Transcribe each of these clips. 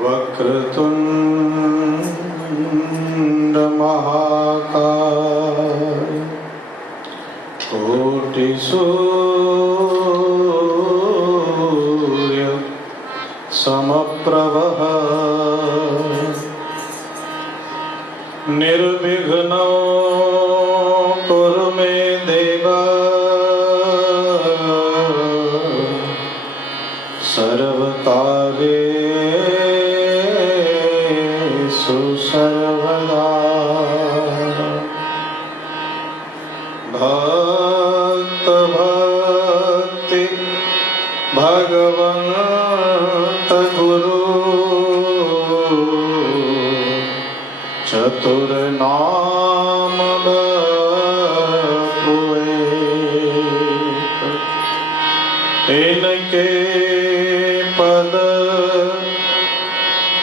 वक्रतुंड महाकाय कोटि सूर्य समप्रभः निर्विघ्नो कुरु मे देव सर्वकार्येषु सर्वदा। भक्त भक्ति भगवन्त गुरु चतुर नाम बपुए इनके पद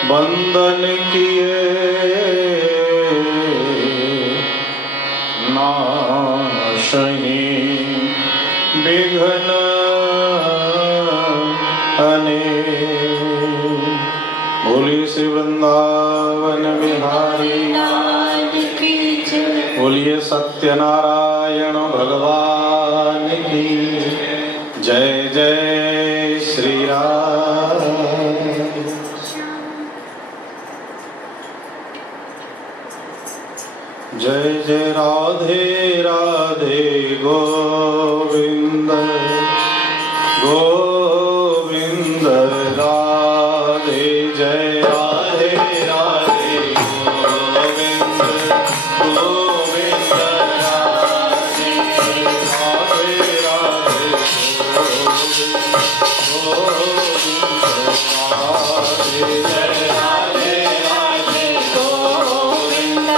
बंदन किए नाशहि विघ्न अनेक। बोलिए श्री वृंदावन बिहारी बोलिए सत्यनारायण भगवान की जय। जय श्री राम। जय जय राधे राधे गोविंद गोविंद राधे। जय राधे राधे गोविंद गोविंद राधे राधे राधे गोविंद राधे।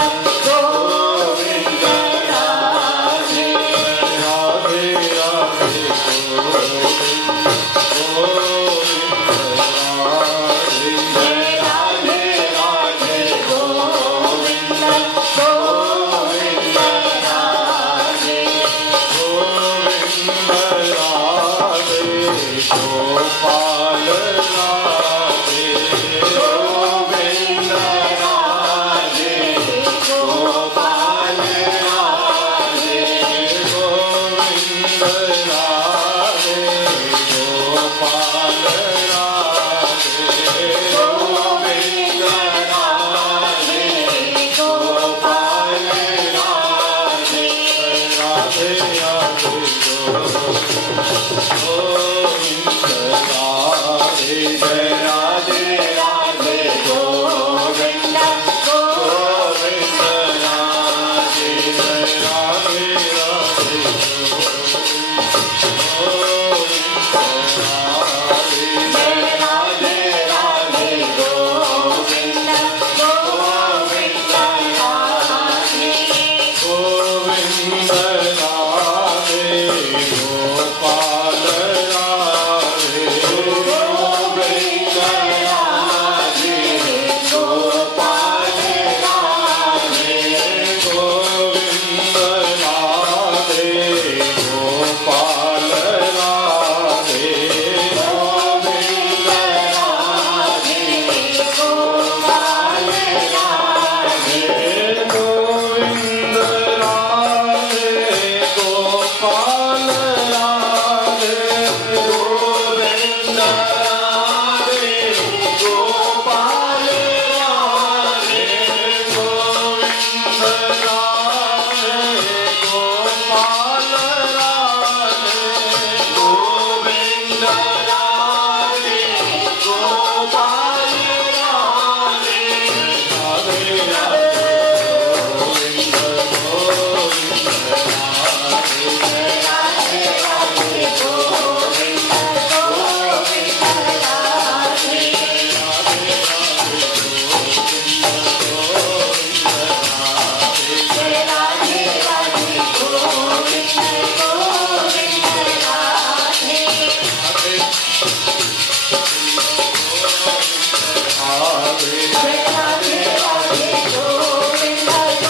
जय राधे राधे गोविंद गोविंद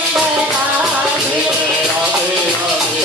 राधे राधे राधे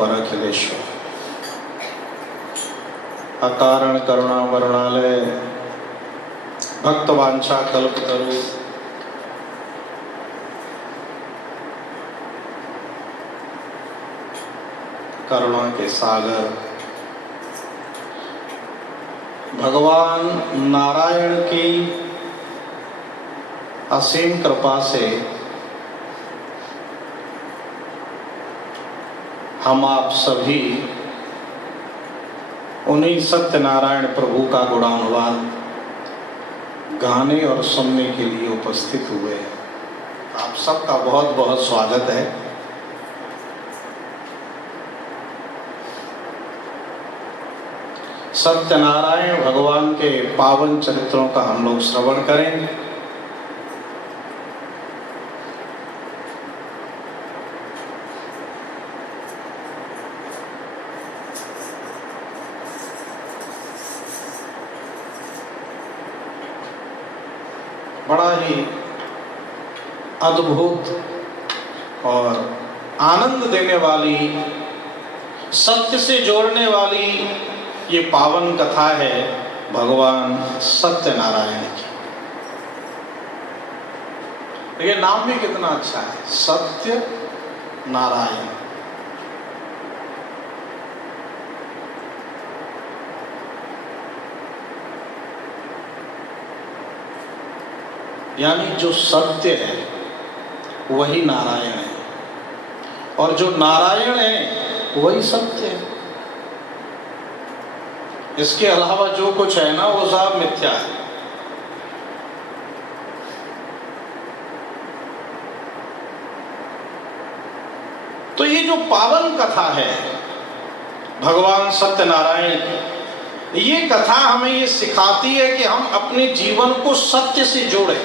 पर अखिलेश्वर, अकारण करुणा वरुणालय, भक्तवांछा कल्पतरु, करुणा के सागर भगवान नारायण की असीम कृपा से हम आप सभी उन्हीं सत्यनारायण प्रभु का गुणानुवाद गाने और सुनने के लिए उपस्थित हुए हैं। आप सबका बहुत बहुत स्वागत है। सत्यनारायण भगवान के पावन चरित्रों का हम लोग श्रवण करेंगे। बड़ा ही अद्भुत और आनंद देने वाली, सत्य से जोड़ने वाली ये पावन कथा है भगवान सत्यनारायण की। ये नाम भी कितना अच्छा है, सत्य नारायण। यानी जो सत्य है वही नारायण है, और जो नारायण है वही सत्य है। इसके अलावा जो कुछ है ना वो सब मिथ्या है। तो ये जो पावन कथा है भगवान सत्यनारायण की, ये कथा हमें ये सिखाती है कि हम अपने जीवन को सत्य से जोड़ें,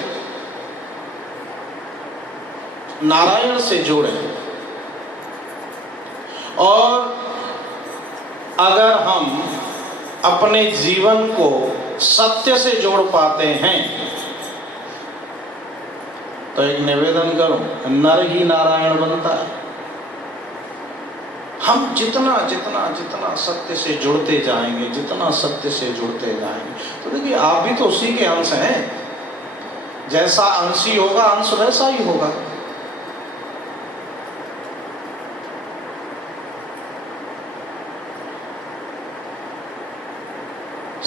नारायण से जोड़ें। और अगर हम अपने जीवन को सत्य से जोड़ पाते हैं तो एक निवेदन करूं, नर ही नारायण बनता है। हम जितना जितना जितना सत्य से जुड़ते जाएंगे, जितना सत्य से जुड़ते जाएंगे, तो देखिए आप भी तो उसी के अंश हैं। जैसा अंशी होगा अंश वैसा ही होगा।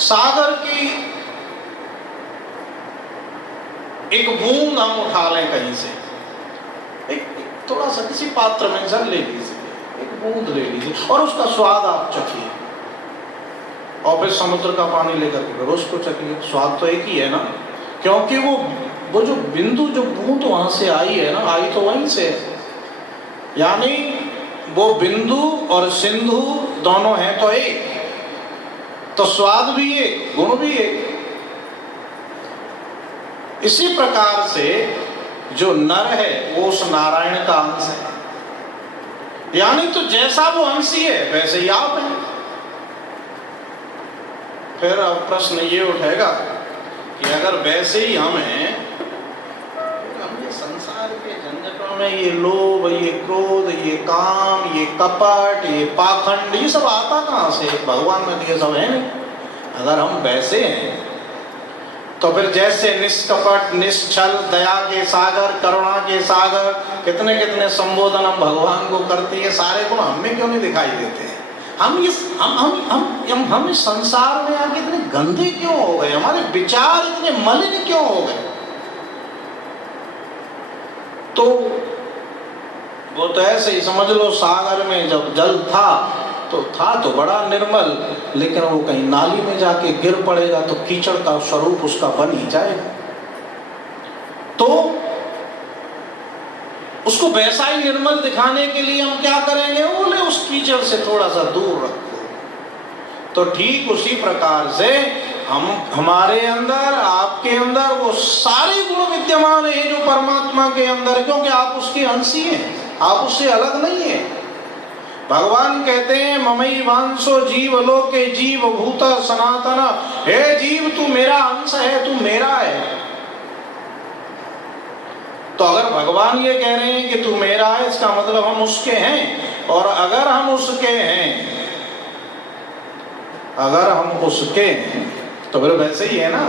सागर की एक बूंद हम उठा लें कहीं से, एक थोड़ा सा किसी पात्र में जल ले लीजिए, एक बूंद ले लीजिए और उसका स्वाद आप चखिए, और फिर समुद्र का पानी लेकर के फिर उसको चखिए। स्वाद तो एक ही है ना, क्योंकि वो जो बिंदु, जो बूंद वहां से आई है ना, आई तो वहीं से है। यानी वो बिंदु और सिंधु दोनों हैं तो एक, तो स्वाद भी एक, गुण भी एक। इसी प्रकार से जो नर है वो उस नारायण का अंश है। यानी तो जैसा वो अंशी है वैसे ही आप हैं। फिर अब प्रश्न ये उठेगा कि अगर वैसे ही हम हैं, हम ये संसार के झंझटों में ये लोभ, ये क्रोध, ये काम, ये कपट, ये पाखंड, ये सब आता कहां से? भगवान में तो ये सब है नहीं। अगर हम वैसे हैं तो फिर जैसे निष्कपट, निश्चल, दया के सागर, करुणा के सागर, कितने कितने संबोधन हम भगवान को करते हैं, सारे गुण हमें क्यों नहीं दिखाई देते हैं? हम इस संसार में आके इतने गंदे क्यों हो गए? हमारे विचार इतने मलिन क्यों हो गए? तो वो तो ऐसे ही समझ लो, सागर में जब जल था तो बड़ा निर्मल, लेकिन वो कहीं नाली में जाके गिर पड़ेगा तो कीचड़ का स्वरूप उसका बन ही जाएगा। तो उसको वैसा ही निर्मल दिखाने के लिए हम क्या करेंगे? बोले उस कीचड़ से थोड़ा सा दूर रखो। तो ठीक उसी प्रकार से हमारे अंदर, आपके अंदर वो सारे गुण विद्यमान है जो परमात्मा के अंदर, क्योंकि आप उसके अंशी हैं, आप उससे अलग नहीं है। भगवान कहते हैं ममई वांसो जीव लोके जीव भूत सनातन, हे जीव तू मेरा अंश है, तू मेरा है। तो अगर भगवान ये कह रहे हैं कि तू मेरा है, इसका मतलब हम उसके हैं। और अगर हम उसके हैं, अगर हम उसके हैं तो फिर वैसे ही है ना,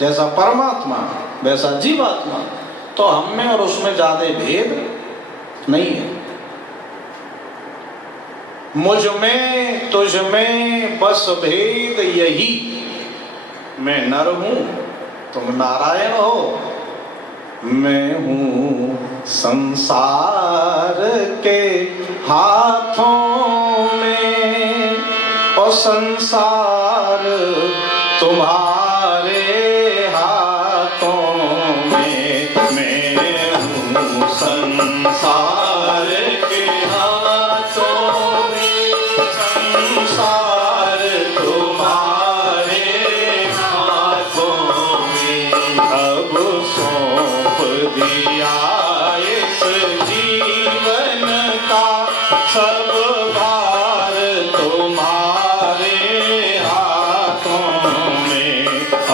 जैसा परमात्मा वैसा जीवात्मा, तो हम में और उसमें ज्यादा भेद नहीं है। मुझ में तुझ में बस भेद यही, मैं नर हूं तुम नारायण हो, मैं हूं संसार के हाथों में और संसार तुम्हारे हाथों में, मैं हूं संसार के हाथों में, संसार तुम्हारे हाथों में, अब सौंप दिया इस जीवन का सब भार तुम्हारे हाथों में,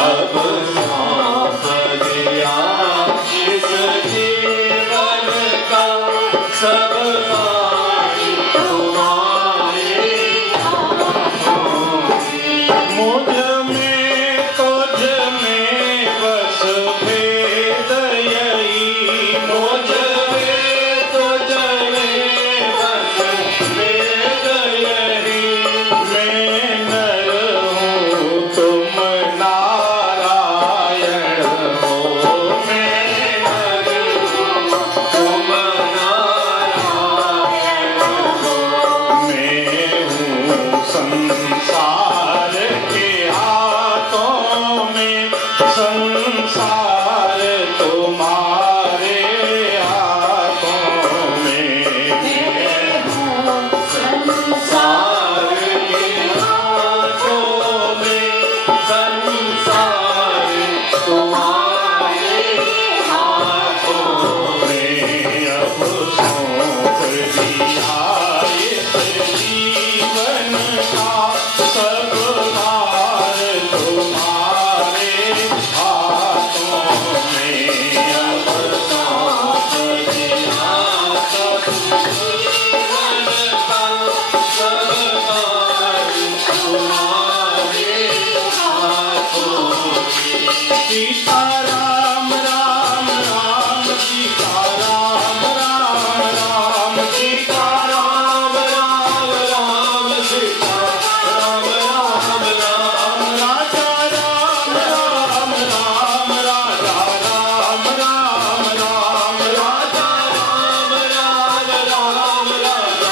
अब सौंप दिया इस जीवन का सब भार तुम्हारे हाथों में, मुझ में तुझ में बस भेद यही, मुझ में तुझ में बस भेद यही, मैं नर हूँ तुम नारायण हो, मैं नर हूँ तुम नारायण हो, मैं हूँ संसार के हाथों में, संसार तुम्हारे हाथों में, मैं हूँ संसार के हाथों में, संसार तुम्हारे हाथों में, अब सौंप दिया इस जीवन का सब भार तुम्हारे हाथों में, अब सौंप दिया सब जीवन का सब भार तुम्हारे हाथों में, सीता राम राम राम, सीता राम राम राम, सीता राम राम राम, सीता राम राम राम, राजा राम राम राम, राजा राम राम राम, राजा राम राम राम, राजा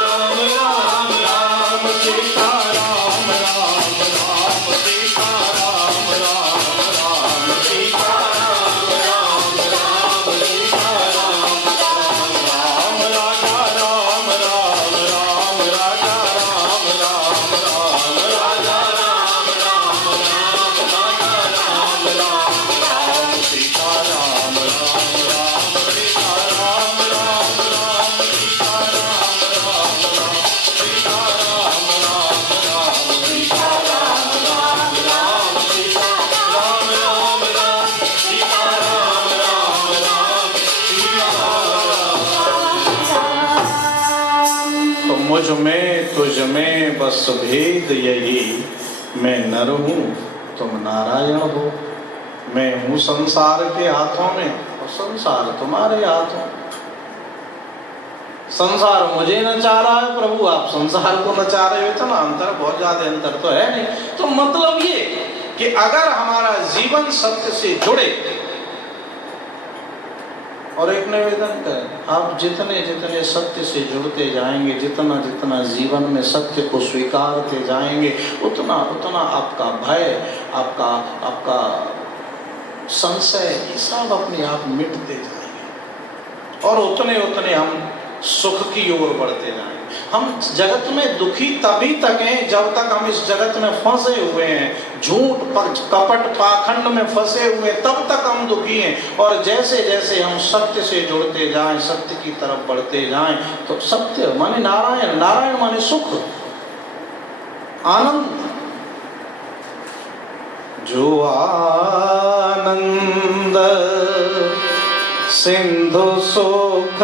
राम राम राम, सीता राम राम राम, सीता राम राम राम, सीता राम राम राम, सीता राम राम राम, राजा राम राम राम, राजा राम राम राम, राजा राम राम राम, राजा राम राम राम, सीता राम राम राम, सीता राम राम राम, सीता राम राम राम, सीता राम राम राम, सीता राम राम राम, सीता राम राम राम, सीता राम राम राम, सीता राम। तो मुझ में तुझ में बस भेद यही, मैं नर हूँ तुम नारायण हो, मैं हूँ संसार के हाथों में और संसार तुम्हारे हाथों। संसार मुझे नचा रहा है प्रभु, आप संसार को नचा रहे हो, इतना अंतर, बहुत ज्यादा अंतर तो है नहीं। तो मतलब ये कि अगर हमारा जीवन सत्य से जुड़े, और एक निवेदन करें, आप जितने जितने सत्य से जुड़ते जाएंगे, जितना जितना जीवन में सत्य को स्वीकारते जाएंगे, उतना उतना आपका भय, आपका संशय, ये सब अपने आप मिटते जाएंगे और उतने उतने हम सुख की ओर बढ़ते जाएंगे। हम जगत में दुखी तभी तक हैं जब तक हम इस जगत में फंसे हुए हैं, झूठ कपट पाखंड में फंसे हुए, तब तक हम दुखी हैं। और जैसे जैसे हम सत्य से जुड़ते जाएं, सत्य की तरफ बढ़ते जाएं, तो सत्य माने नारायण, नारायण माने सुख, आनंद। जो आनंद सिंधु सुख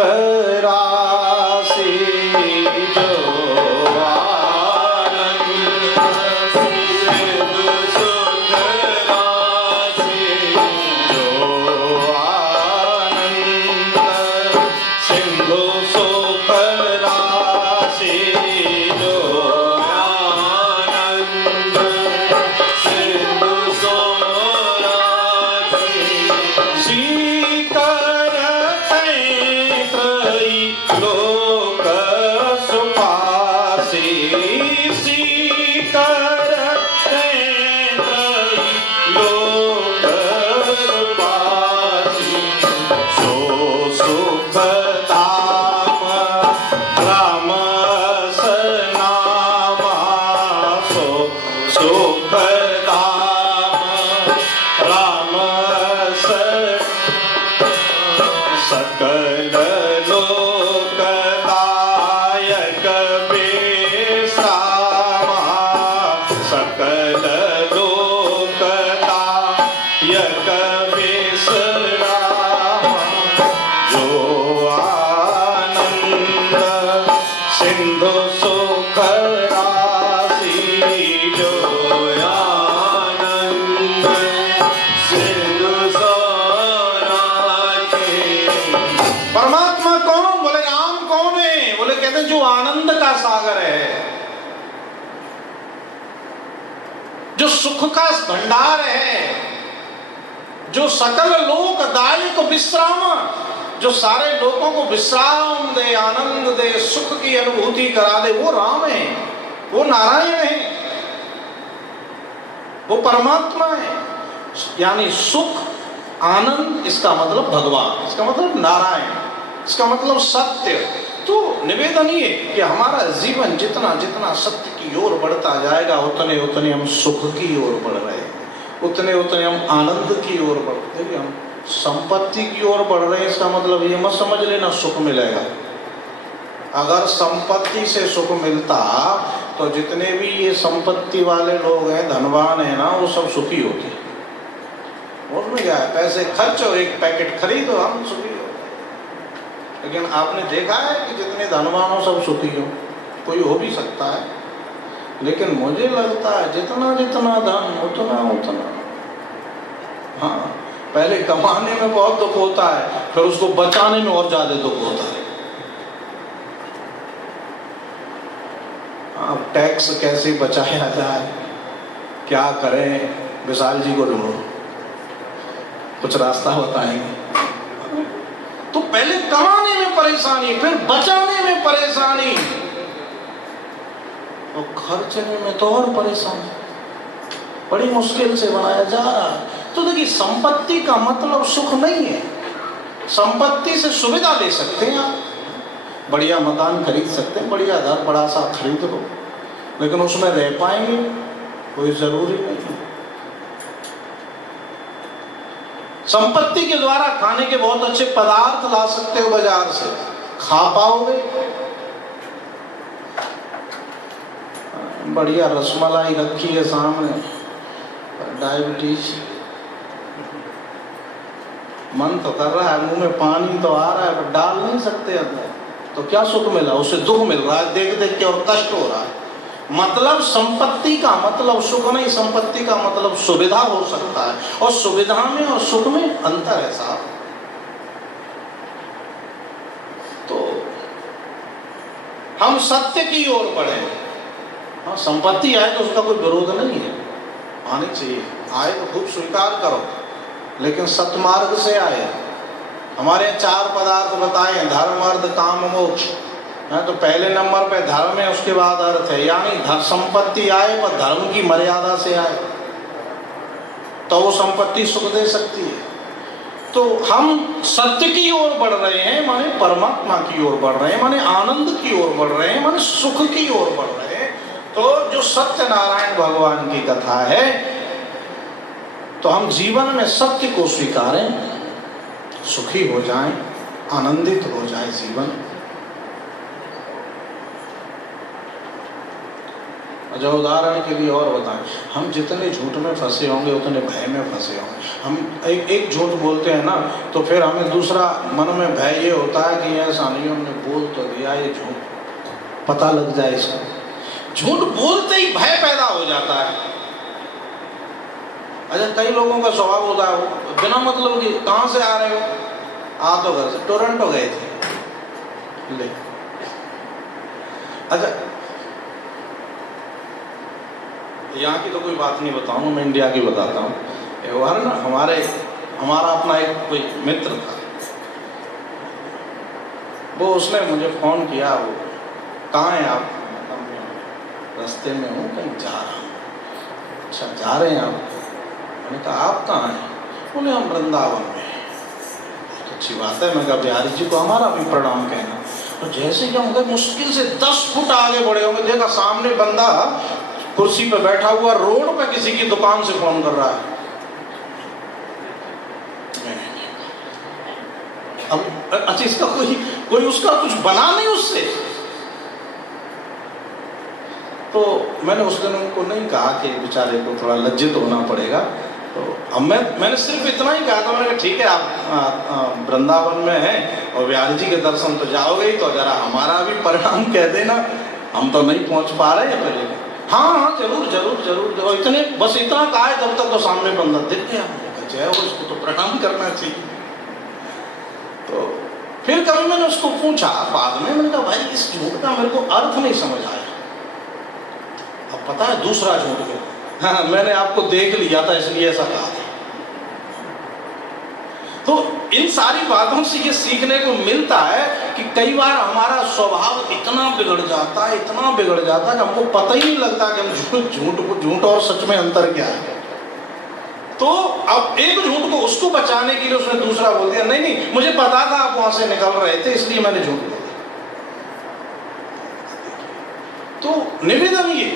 राशि जो जो आनंद का सागर है, जो सुख का भंडार है, जो सकल लोकदायक विश्राम, जो सारे लोगों को विश्राम दे, आनंद दे, सुख की अनुभूति करा दे, वो राम है, वो नारायण है, वो परमात्मा है। यानी सुख आनंद, इसका मतलब भगवान, इसका मतलब नारायण, इसका मतलब सत्य। तो निवेदन ये कि हमारा जीवन जितना जितना सत्य की ओर बढ़ता जाएगा, उतने उतने हम सुख की ओर बढ़ रहे हैं, उतने उतने हम आनंद की ओर बढ़ते हैं। हम संपत्ति की ओर बढ़ रहे हैं, इसका मतलब ये मत समझ लेना सुख मिलेगा। अगर संपत्ति से सुख मिलता तो जितने भी ये संपत्ति वाले लोग हैं, धनवान है ना, वो सब सुखी होते। उसमें क्या है, पैसे खर्च हो, एक पैकेट खरीदो, हम सुखी हो। लेकिन आपने देखा है कि जितने धनवान हो सब सुखी हो? कोई हो भी सकता है, लेकिन मुझे लगता है जितना जितना धन उतना उतना, हाँ, पहले कमाने में बहुत दुख होता है, फिर उसको बचाने में और ज्यादा दुख होता है। अब टैक्स कैसे बचाया जाए, क्या करें, विशाल जी को ढूंढो, कुछ रास्ता बताएंगे। तो पहले कमाने में परेशानी, फिर बचाने में परेशानी, और खर्चने में तो और परेशानी, बड़ी मुश्किल से बनाया जा रहा है। तो देखिए, संपत्ति का मतलब सुख नहीं है। संपत्ति से सुविधा ले सकते हैं आप, बढ़िया मकान खरीद सकते हैं, बढ़िया घर बड़ा सा खरीद लो, लेकिन उसमें रह पाएंगे कोई जरूरी नहीं है। संपत्ति के द्वारा खाने के बहुत अच्छे पदार्थ ला सकते हो बाजार से, खा पाओगे, बढ़िया रसमलाई रखी है सामने, डायबिटीज, मन तो कर रहा है, मुंह में पानी तो आ रहा है, पर डाल नहीं सकते अंदर, तो क्या सुख मिला, उससे दुख मिल रहा है, देख देख के और कष्ट हो रहा है। मतलब संपत्ति का मतलब सुख नहीं, संपत्ति का मतलब सुविधा हो सकता है, और सुविधा में और सुख में अंतर है साहब। तो हम सत्य की ओर बढ़े। हाँ, संपत्ति आए तो उसका कोई विरोध नहीं है, आनी चाहिए, आए तो खूब स्वीकार करो, लेकिन सत्मार्ग से आए। हमारे 4 पदार्थ बताए, धर्म अर्थ काम मोक्ष, तो पहले नंबर पे धर्म है, उसके बाद अर्थ है। यानी संपत्ति आए पर धर्म की मर्यादा से आए तो वो संपत्ति सुख दे सकती है। तो हम सत्य की ओर बढ़ रहे हैं, माने परमात्मा की ओर बढ़ रहे हैं, माने आनंद की ओर बढ़ रहे हैं, माने सुख की ओर बढ़ रहे हैं। तो जो सत्यनारायण भगवान की कथा है, तो हम जीवन में सत्य को स्वीकारें, सुखी हो जाएं, आनंदित हो जाए जीवन। अच्छा उदाहरण के लिए और बताएं, हम जितने झूठ में फंसे होंगे उतने भय में फंसे होंगे। हम एक झूठ बोलते हैं ना, तो फिर हमें दूसरा मन में भय ये होता है कि ऐसा नहीं हमने बोल तो दिया, ये झूठ पता लग जाए इसको। झूठ बोलते ही भय पैदा हो जाता है। अच्छा कई लोगों का स्वभाव होता है बिना मतलब कि कहाँ से आ रहे हो, आ तो घर से टोरंटो गए थे ले। अच्छा यहाँ की तो कोई बात नहीं बताऊँ, मैं इंडिया की बताता हूँ। एक बार ना हमारा अपना एक कोई मित्र था, वो उसने मुझे फ़ोन किया, वो कहाँ हैं आप, रास्ते में हूँ कहीं जा रहा हूँ। अच्छा जा रहे हैं आप, मैंने कहा आप कहाँ हैं, बोले हम वृंदावन में। तो अच्छी बात है, मैं कहा बिहारी जी को हमारा भी प्रणाम कहना। तो जैसे ही हम गए मुश्किल से 10 फुट आगे बढ़े होंगे, देखा सामने बंदा कुर्सी पे बैठा हुआ रोड पे किसी की दुकान से फोन कर रहा है। अब अच्छा इसका कोई उसका कुछ बना नहीं उससे। तो मैंने उस दिन उनको नहीं कहा कि बेचारे को थोड़ा लज्जित होना पड़ेगा। तो अब मैंने सिर्फ इतना ही कहा था, मैंने कहा ठीक है आप वृंदावन में हैं और बिहारी जी के दर्शन तो जाओगे ही, तो जरा हमारा भी परिणाम कह देना, हम तो नहीं पहुंच पा रहे हैं पहले। हाँ जरूर जरूर जरूर। और इतने बस इतना कहा है जब तक तो सामने बंदा दिख गया, जय हो, इसको तो प्रणाम करना चाहिए। तो फिर कभी मैंने उसको पूछा बाद में, मैंने कहा भाई इस झूठ का मेरे को अर्थ नहीं समझ आया। अब पता है दूसरा झूठ क्या, हाँ मैंने आपको देख लिया था इसलिए ऐसा कहा था। तो इन सारी बातों से ये सीखने को मिलता है कि कई बार हमारा स्वभाव इतना बिगड़ जाता है, इतना बिगड़ जाता है कि हमको पता ही नहीं लगता कि हम झूठ और सच में अंतर क्या है। तो अब एक झूठ को उसको बचाने के लिए उसने दूसरा बोल दिया, नहीं नहीं मुझे पता था आप वहां से निकल रहे थे इसलिए मैंने झूठ बोला। तो निवेदन ये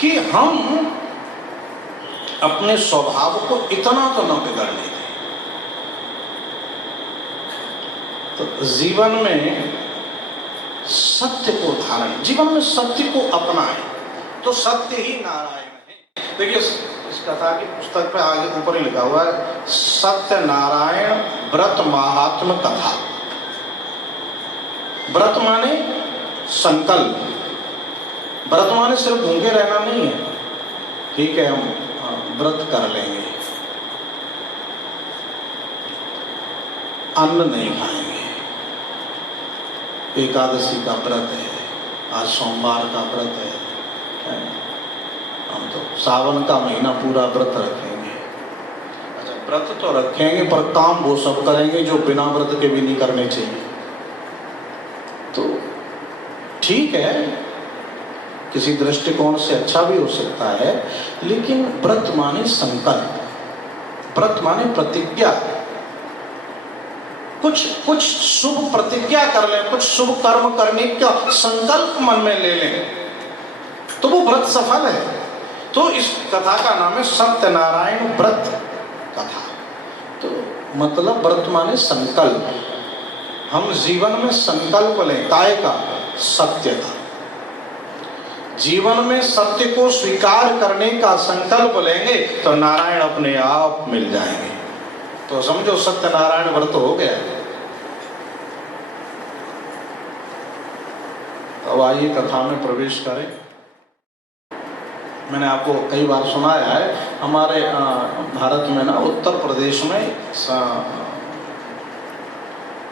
कि हम अपने स्वभाव को इतना तो न बिगाड़ने दें। तो जीवन में सत्य को धारण, जीवन में सत्य को अपनाएं तो सत्य ही नारायण है। देखिए इस कथा की पुस्तक पे आगे ऊपर ही लिखा हुआ है, सत्य नारायण व्रत महात्म कथा। व्रत माने संकल्प, व्रत माने सिर्फ भूखे रहना नहीं है, ठीक है हम व्रत कर लेंगे, अन्न नहीं खाएंगे, एकादशी का व्रत है, आज सोमवार का व्रत है, हम तो सावन का महीना पूरा व्रत रखेंगे। अच्छा व्रत तो रखेंगे पर काम वो सब करेंगे जो बिना व्रत के भी नहीं करने चाहिए। तो ठीक है किसी दृष्टिकोण से अच्छा भी हो सकता है, लेकिन व्रत माने संकल्प, व्रत माने प्रतिज्ञा, कुछ शुभ प्रतिज्ञा कर लें, कुछ शुभ कर्म करने का संकल्प मन में ले लें तो वो व्रत सफल है। तो इस कथा का नाम है सत्यनारायण व्रत कथा। तो मतलब व्रत माने संकल्प, हम जीवन में संकल्प लें, काय का, सत्य का। जीवन में सत्य को स्वीकार करने का संकल्प लेंगे तो नारायण अपने आप मिल जाएंगे। तो समझो सत्यनारायण व्रत हो गया। अब आइए कथा में प्रवेश करें। मैंने आपको कई बार सुनाया है, हमारे भारत में ना उत्तर प्रदेश में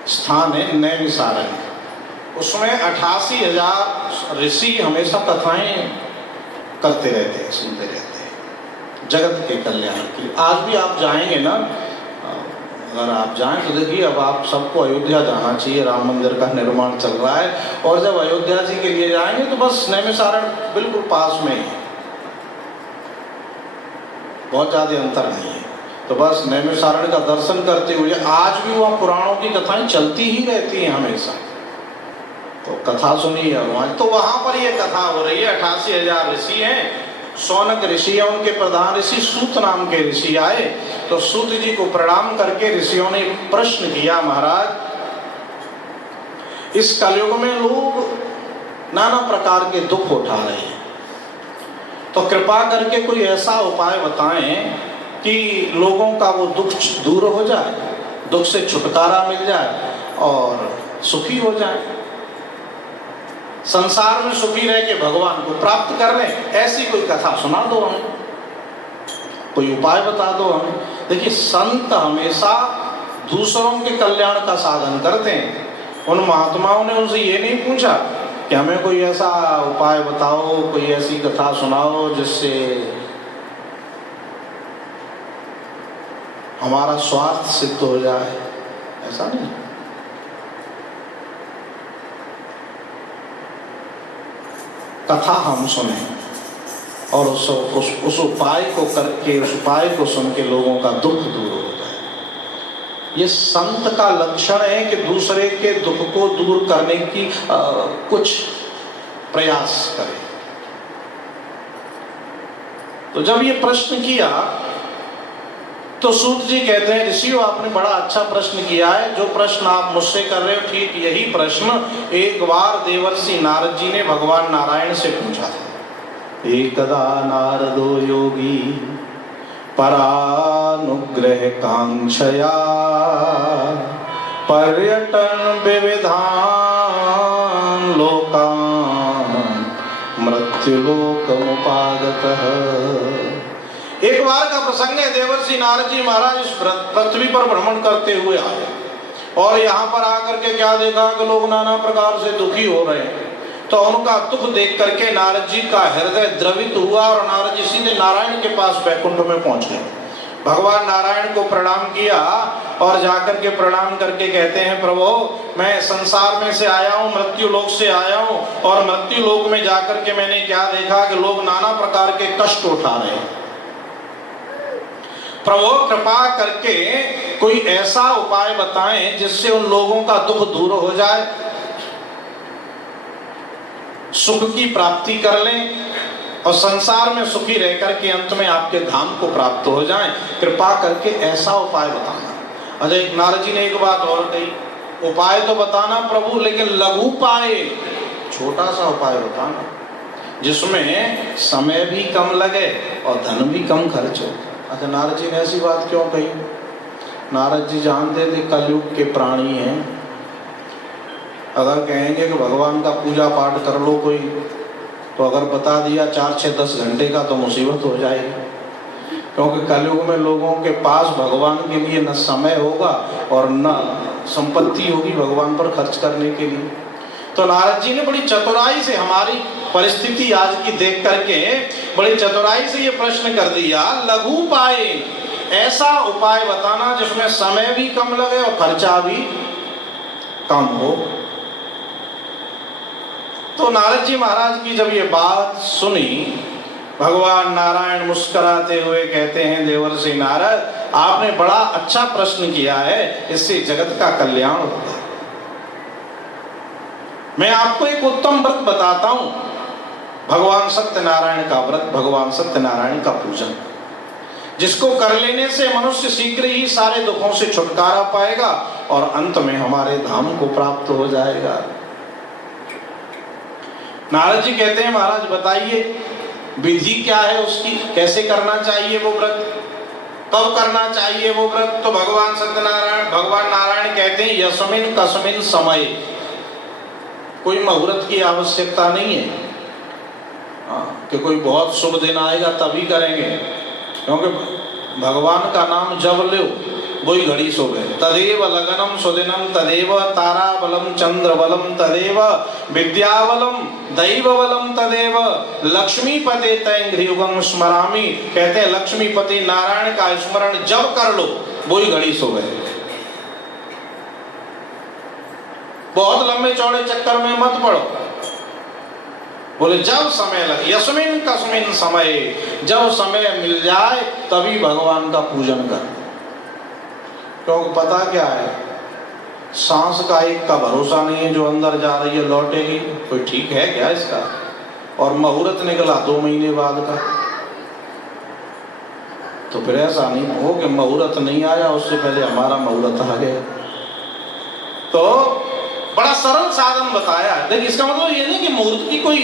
स्थान है नैमिषारण्य, उसमें 88,000 ऋषि हमेशा कथाएं करते रहते हैं, सुनते रहते हैं जगत के कल्याण के लिए। आज भी आप जाएंगे ना, अगर आप जाएं तो देखिए अब आप सबको अयोध्या जाना चाहिए, राम मंदिर का निर्माण चल रहा है, और जब अयोध्या जी के लिए जाएंगे तो बस नैमिषारण्य बिल्कुल पास में ही है, बहुत ज़्यादा अंतर नहीं है। तो बस नैमिषारण्य का दर्शन करते हुए आज भी वहाँ पुराणों की कथाएं चलती ही रहती हैं हमेशा। तो कथा सुनिए आज। तो वहाँ पर ये कथा हो रही है, 88,000 ऋषि हैं, शौनक ऋषि है, उनके प्रधान ऋषि सूत नाम के ऋषि आए। तो सूत जी को प्रणाम करके ऋषियों ने प्रश्न किया, महाराज इस कलयुग में लोग नाना प्रकार के दुख उठा रहे हैं, तो कृपा करके कोई ऐसा उपाय बताएं कि लोगों का वो दुख दूर हो जाए, दुख से छुटकारा मिल जाए और सुखी हो जाए, संसार में सुखी रह के भगवान को प्राप्त कर लें। ऐसी कोई कथा सुना दो हमें, कोई उपाय बता दो हमें। देखिए, संत हमेशा दूसरों के कल्याण का साधन करते हैं। उन महात्माओं ने उनसे ये नहीं पूछा कि हमें कोई ऐसा उपाय बताओ, कोई ऐसी कथा सुनाओ जिससे हमारा स्वार्थ सिद्ध हो जाए, ऐसा नहीं। कथा हम सुने और उस उपाय को करके, उस उपाय को सुन के लोगों का दुख दूर हो जाए। ये संत का लक्षण है कि दूसरे के दुख को दूर करने की कुछ प्रयास करे। तो जब ये प्रश्न किया तो सूत जी कहते हैं, ऋषियों आपने बड़ा अच्छा प्रश्न किया है। जो प्रश्न आप मुझसे कर रहे हो, ठीक यही प्रश्न एक बार देवर्षि नारद जी ने भगवान नारायण से पूछा था। एकदा नारदो योगी परानुग्रह कांक्षया पर्यटन विविधान लोकान मृत्युलोकमुपागतः। एक बार का प्रसंग है, देवर्षि नारद जी महाराज इस पृथ्वी पर भ्रमण करते हुए आए और यहाँ पर आकर के क्या देखा कि लोग नाना प्रकार से दुखी हो रहे हैं। तो उनका दुख देख करके नारद जी का हृदय द्रवित हुआ और नारद जी सीधे नारायण के पास बैकुंठ में पहुंच गए। भगवान नारायण को प्रणाम किया और जाकर के प्रणाम करके कहते हैं, प्रभु मैं संसार में से आया हूँ, मृत्यु लोक से आया हूँ और मृत्यु लोक में जाकर के मैंने क्या देखा कि लोग नाना प्रकार के कष्ट उठा रहे हैं। प्रभु कृपा करके कोई ऐसा उपाय बताएं जिससे उन लोगों का दुख दूर हो जाए, सुख की प्राप्ति कर लें और संसार में सुखी रह करके अंत में आपके धाम को प्राप्त हो जाएं। कृपा करके ऐसा उपाय बताना। अजय एक नारद जी ने एक बात और कही, उपाय तो बताना प्रभु, लेकिन लघु उपाय, छोटा सा उपाय बताना जिसमें समय भी कम लगे और धन भी कम खर्च हो। अच्छा, नारद जी ने ऐसी बात क्यों कही? नारद जी जानते थे कलयुग के प्राणी हैं। अगर कहेंगे कि भगवान का पूजा पाठ कर लो कोई, तो अगर बता दिया 4, 6, 10 घंटे का तो मुसीबत हो जाएगी। क्योंकि कलयुग में लोगों के पास भगवान के लिए न समय होगा और न संपत्ति होगी भगवान पर खर्च करने के लिए। तो नारद जी ने बड़ी चतुराई से हमारी परिस्थिति आज की देख करके बड़ी चतुराई से ये प्रश्न कर दिया, लघु उपाय, ऐसा उपाय बताना जिसमें समय भी कम लगे और खर्चा भी कम हो। तो नारद जी महाराज की जब ये बात सुनी, भगवान नारायण मुस्कुराते हुए कहते हैं, देवर्षि नारद आपने बड़ा अच्छा प्रश्न किया है, इससे जगत का कल्याण होगा। मैं आपको एक उत्तम व्रत बताता हूं, भगवान सत्यनारायण का व्रत, भगवान सत्यनारायण का पूजन, जिसको कर लेने से मनुष्य शीघ्र ही सारे दुखों से छुटकारा पाएगा और अंत में हमारे धाम को प्राप्त हो जाएगा। नारद जी कहते हैं, महाराज बताइए विधि क्या है उसकी, कैसे करना चाहिए वो व्रत, कब करना चाहिए वो व्रत? तो भगवान नारायण कहते हैं, यस्मिन कस्मिन समय, कोई मुहूर्त की आवश्यकता नहीं है कि कोई बहुत शुभ दिन आएगा तभी करेंगे, क्योंकि भगवान का नाम जब लो वही घड़ी सो गए। तदेव लगनम सुदिनम तदेव तारा बलम चंद्र बलम तदेव विद्याबलम दैव बलम तदेव लक्ष्मीपते तैंघ्रियुगम स्मरामि। कहते हैं लक्ष्मीपति नारायण का स्मरण जब कर लो वही घड़ी सो गए। बहुत लंबे चौड़े चक्कर में मत पड़ो, बोले जब समय लगे, यस्मिन कस्मिन समय, जब समय मिल जाए तभी भगवान का पूजन कर। क्योंकि पता क्या है, सांस का एक का भरोसा नहीं है, जो अंदर जा रही है लौटेगी, कोई ठीक है क्या इसका? और मुहूर्त निकला 2 महीने बाद का, तो फिर ऐसा नहीं हो कि मुहूर्त नहीं आया उससे पहले हमारा मुहूर्त आ गया। तो बड़ा सरल साधन बताया है। देखिए इसका मतलब ये नहीं कि मुहूर्त की कोई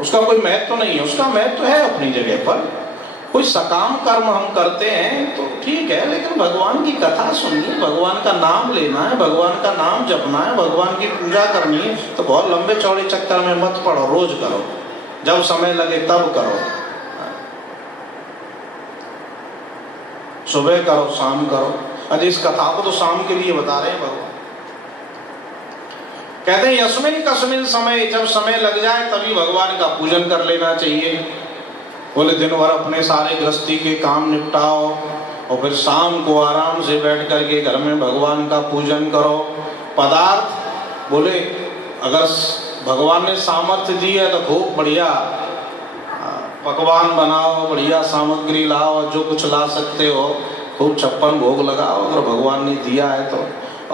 उसका कोई महत्व नहीं है। उसका महत्व है अपनी जगह पर, कोई सकाम कर्म हम करते हैं तो ठीक है, लेकिन भगवान की कथा सुनिए, भगवान का नाम लेना है, भगवान का नाम जपना है, भगवान की पूजा करनी है, तो बहुत लंबे चौड़े चक्कर में मत पड़ो, रोज करो, जब समय लगे तब करो, सुबह करो, शाम करो। अरे इस कथा को तो शाम के लिए बता रहे हैं भगवान। कहते हैं यस्मिन कस्मिन समय, जब समय लग जाए तभी भगवान का पूजन कर लेना चाहिए। बोले दिन भर अपने सारे गृहस्थी के काम निपटाओ और फिर शाम को आराम से बैठ करके घर में भगवान का पूजन करो। पदार्थ बोले अगर भगवान ने सामर्थ्य दी है तो खूब बढ़िया पकवान बनाओ, बढ़िया सामग्री लाओ, जो कुछ ला सकते हो खूब 56 भोग लगाओ अगर भगवान ने दिया है तो।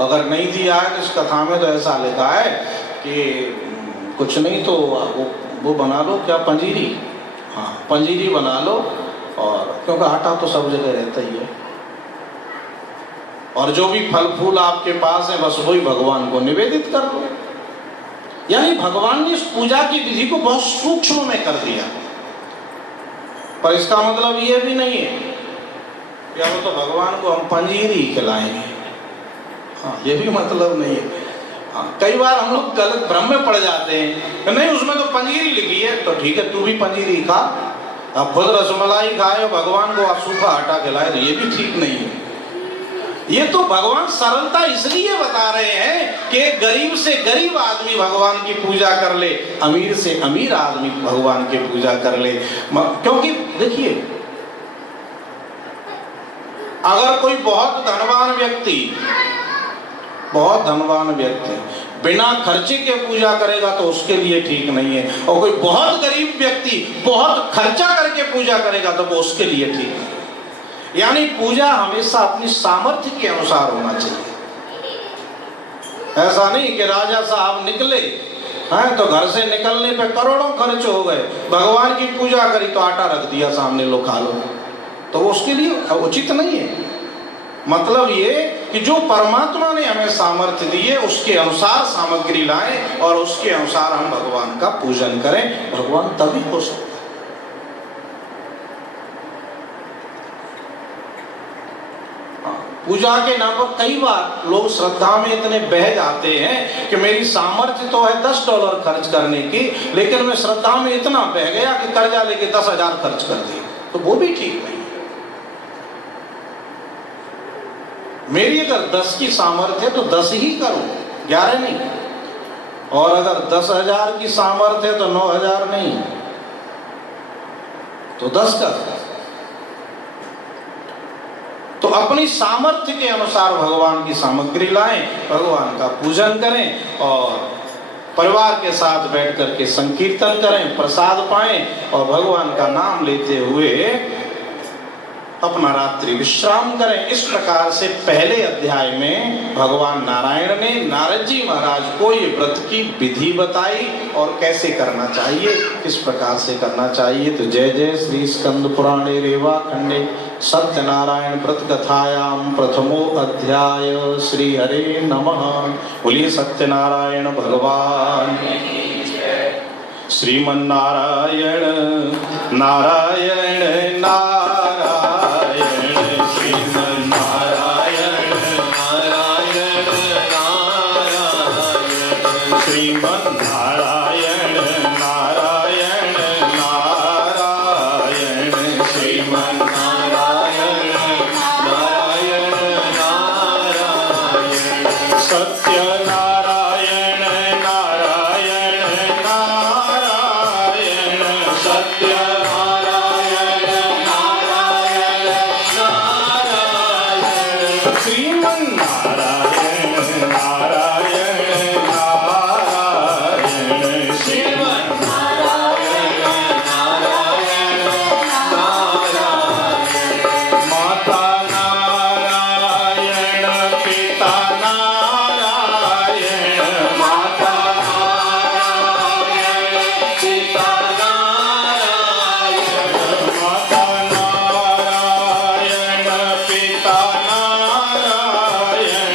अगर नहीं दिया है तो इस कथा में तो ऐसा लिखा है कि कुछ नहीं तो वो बना लो, क्या पंजीरी, हाँ पंजीरी बना लो, और क्योंकि आटा तो सब जगह रहता ही है, और जो भी फल फूल आपके पास है बस वही भगवान को निवेदित कर दो। यानी भगवान ने इस पूजा की विधि को बहुत सूक्ष्म में कर दिया। पर इसका मतलब ये भी नहीं है कि अब तो भगवान को हम पंजीरी खिलाएंगे, हाँ ये भी मतलब नहीं है। कई बार हम लोग गलत भ्रम में पड़ जाते हैं, नहीं उसमें तो पंजीरी लिखी है तो ठीक है तू भी पंजीरी खा, अब खुद रसमलाई खाए और भगवान को सूखा आटा खिलाए तो ये भी ठीक नहीं है। ये तो भगवान सरलता इसलिए बता रहे हैं कि गरीब से गरीब आदमी भगवान की पूजा कर ले, अमीर से अमीर आदमी भगवान की पूजा कर ले। क्योंकि देखिए अगर कोई बहुत धनवान व्यक्ति बिना खर्चे के पूजा करेगा तो उसके लिए ठीक नहीं है, और कोई बहुत गरीब व्यक्ति बहुत खर्चा करके पूजा करेगा तो वो उसके लिए ठीक है। यानी पूजा हमेशा अपनी सामर्थ्य के अनुसार होना चाहिए। ऐसा नहीं कि राजा साहब निकले हैं तो घर से निकलने पे करोड़ों खर्च हो गए, भगवान की पूजा करी तो आटा रख दिया सामने, लो खा लो, तो वो उसके लिए उचित नहीं है। मतलब ये कि जो परमात्मा ने हमें सामर्थ्य दी है उसके अनुसार सामग्री लाएं और उसके अनुसार हम भगवान का पूजन करें, भगवान तभी हो सकता है। पूजा के नाम पर कई बार लोग श्रद्धा में इतने बह जाते हैं कि मेरी सामर्थ्य तो है $10 खर्च करने की, लेकिन मैं श्रद्धा में इतना बह गया कि कर्जा लेके 10,000 खर्च कर दिए, तो वो भी ठीक नहीं। मेरी अगर 10 की सामर्थ्य है तो 10 ही करूं, 11 नहीं, और अगर 10,000 की सामर्थ्य है तो 9,000 नहीं, तो 10 कर। तो अपनी सामर्थ्य के अनुसार भगवान की सामग्री लाएं, भगवान का पूजन करें और परिवार के साथ बैठ करके संकीर्तन करें, प्रसाद पाएं और भगवान का नाम लेते हुए अपना रात्रि विश्राम करें। इस प्रकार से पहले अध्याय में भगवान नारायण ने नारद जी महाराज को ये व्रत की विधि बताई और कैसे करना चाहिए, किस प्रकार से करना चाहिए। तो जय जय श्री स्कंद पुराणे रेवा खंडे सत्यनारायण व्रत कथायाम प्रथमो अध्याय श्री हरे नमः। बोलिए सत्यनारायण भगवान। श्रीमन्नारायण नारायण नारायण, श्रीमन्नारायण नारायण नारायण, श्रीमन्नारायण नारायण नारायण, श्रीमन्नारायण नारायण नारायण, सत्यनारायण नारायण नारायण, सत्यनारायण नारायण नारायण, श्रीमन्नारायण नारायण नारायण, श्रीमन्नारायण नारायण नारायण, माता नारायण पिता नारायण, माता नारायण पिता नारायण, माता नारायण पिता नारायण,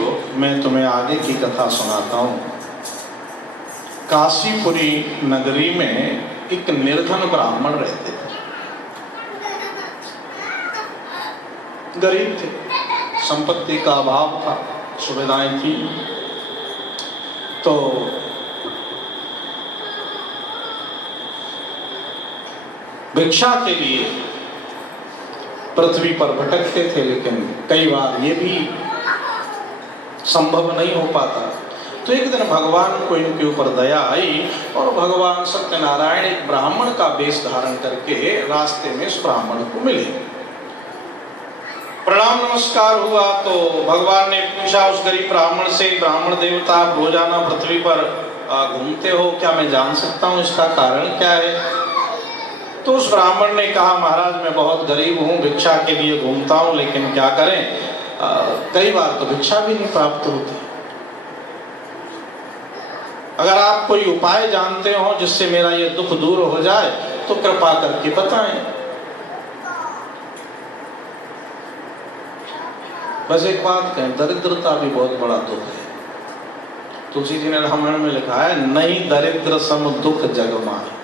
जीवो, मैं तुम्हें आगे की कथा सुनाता हूँ। काशीपुरी नगरी में एक निर्धन ब्राह्मण रहते थे। गरीब थे, संपत्ति का अभाव था, सुविधाएं थी। तो भिक्षा के लिए पृथ्वी पर भटकते थे, लेकिन कई बार ये भी संभव नहीं हो पाता। तो एक दिन भगवान को इनके ऊपर दया आई और भगवान सत्यनारायण एक ब्राह्मण का वेश धारण करके रास्ते में इस ब्राह्मण को मिले। प्रणाम नमस्कार हुआ तो भगवान ने पूछा उस गरीब ब्राह्मण से, ब्राह्मण देवता आप रोजाना पृथ्वी पर घूमते हो, क्या मैं जान सकता हूँ इसका कारण क्या है? तो उस ब्राह्मण ने कहा, महाराज मैं बहुत गरीब हूँ, भिक्षा के लिए घूमता हूँ, लेकिन क्या करें, कई बार तो भिक्षा भी नहीं प्राप्त होती। अगर आप कोई उपाय जानते हो जिससे मेरा ये दुख दूर हो जाए तो कृपा करके बताएं। बस एक बात कहें, दरिद्रता भी बहुत बड़ा दुख है। तुलसी जी ने रामायण में लिखा है, नहीं दरिद्र सम दुख जग माही,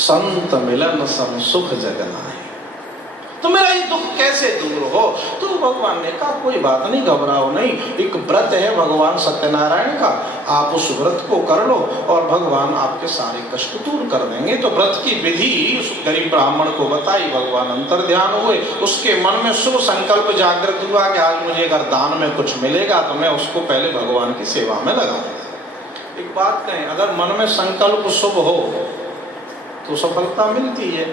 संत मिलन सम सुख जग नाहि। तो मेरा ये दुख कैसे दूर हो? तो भगवान ने कहा कोई बात नहीं, घबराओ नहीं, एक व्रत है भगवान सत्यनारायण का, आप उस व्रत को कर लो और भगवान आपके सारे कष्ट दूर कर देंगे। तो व्रत की विधि उस गरीब ब्राह्मण को बताई, भगवान अंतर ध्यान हुए, उसके मन में शुभ संकल्प जागृत हुआ कि आज मुझे अगर दान में कुछ मिलेगा तो मैं उसको पहले भगवान की सेवा में लगाऊंगा। एक बात कहें, अगर मन में संकल्प शुभ हो तो सफलता मिलती है।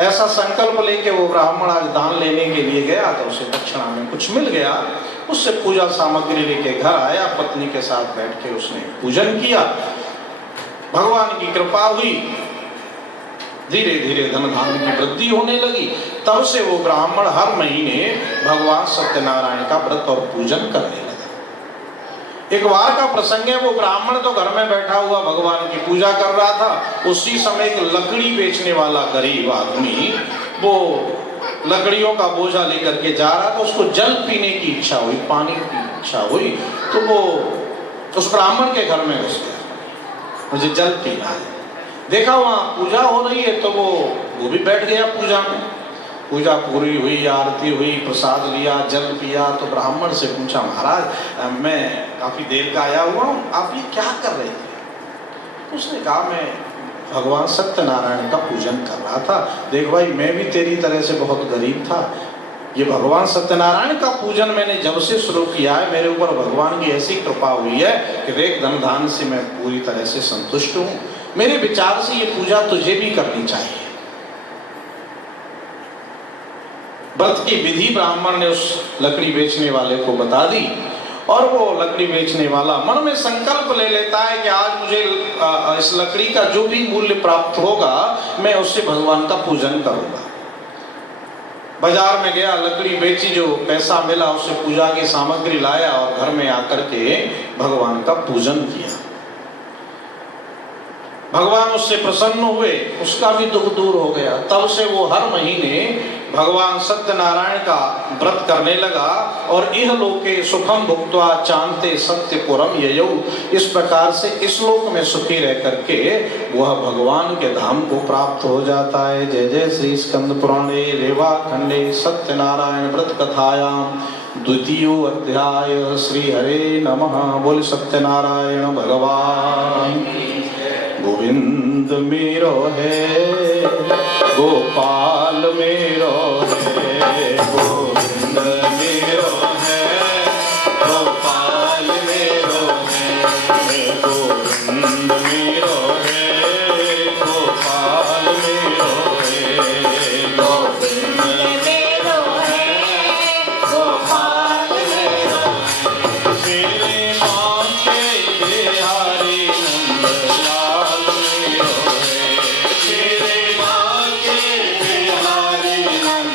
ऐसा संकल्प लेके वो ब्राह्मण आज दान लेने के लिए गया तो उसे दक्षिणा में कुछ मिल गया। उससे पूजा सामग्री लेके घर आया, पत्नी के साथ बैठ के उसने पूजन किया, भगवान की कृपा हुई, धीरे धीरे धन धान्य की वृद्धि होने लगी। तब से वो ब्राह्मण हर महीने भगवान सत्यनारायण का व्रत और पूजन करने लगा। एक बार का प्रसंग है, वो ब्राह्मण तो घर में बैठा हुआ भगवान की पूजा कर रहा था। उसी समय एक लकड़ी बेचने वाला गरीब आदमी वो लकड़ियों का बोझा लेकर के जा रहा था। उसको जल पीने की इच्छा हुई, पानी की इच्छा हुई, तो वो उस ब्राह्मण के घर में घुस गया, मुझे जल पीना है। देखा वहां पूजा हो रही है तो वो भी बैठ गया पूजा में। पूजा पूरी हुई, आरती हुई, प्रसाद लिया, जल पिया। तो ब्राह्मण से पूछा, महाराज मैं काफी देर का आया हुआ हूँ, आप ये क्या कर रहे थे? उसने कहा, मैं भगवान सत्यनारायण का पूजन कर रहा था। देख भाई, मैं भी तेरी तरह से बहुत गरीब था, ये भगवान सत्यनारायण का पूजन मैंने जब से शुरू किया है, मेरे ऊपर भगवान की ऐसी कृपा हुई है कि देख धन धान से मैं पूरी तरह से संतुष्ट हूँ। मेरे विचार से ये पूजा तुझे भी करनी चाहिए। व्रत की विधि ब्राह्मण ने उस लकड़ी बेचने वाले को बता दी और वो लकड़ी बेचने वाला मन में संकल्प ले लेता है कि आज मुझे इस लकड़ी का जो भी मूल्य प्राप्त होगा मैं उससे भगवान का पूजन करूंगा। बाजार में गया, लकड़ी बेची, जो पैसा मिला उससे पूजा की सामग्री लाया और घर में आकर के भगवान का पूजन किया। भगवान उससे प्रसन्न हुए, उसका भी दुख दूर हो गया। तब से वो हर महीने भगवान सत्यनारायण का व्रत करने लगा और इह लोके सुखम भुक्त्वा चान्ते सत्यपुरम ययौ, इस प्रकार से इस लोक में सुखी रह करके वह भगवान के धाम को प्राप्त हो जाता है। जय जय श्री स्कंद पुराणे रेवाखंडे सत्यनारायण व्रत कथायाम द्वितीयो अध्याय। श्री हरे नमः। बोल सत्यनारायण भगवान। गोविंद मेरो है, गोपाल मेरो है, गोविंद मेरो है, गोपाल मेरो है, गोविंद मेरो है, गोपाल मेरो है, गोविंद मेरो है, गोपाल मेरो है, श्री माते बिहारी नंदलाल मेरो है, श्री माते बिहारी नंदलाल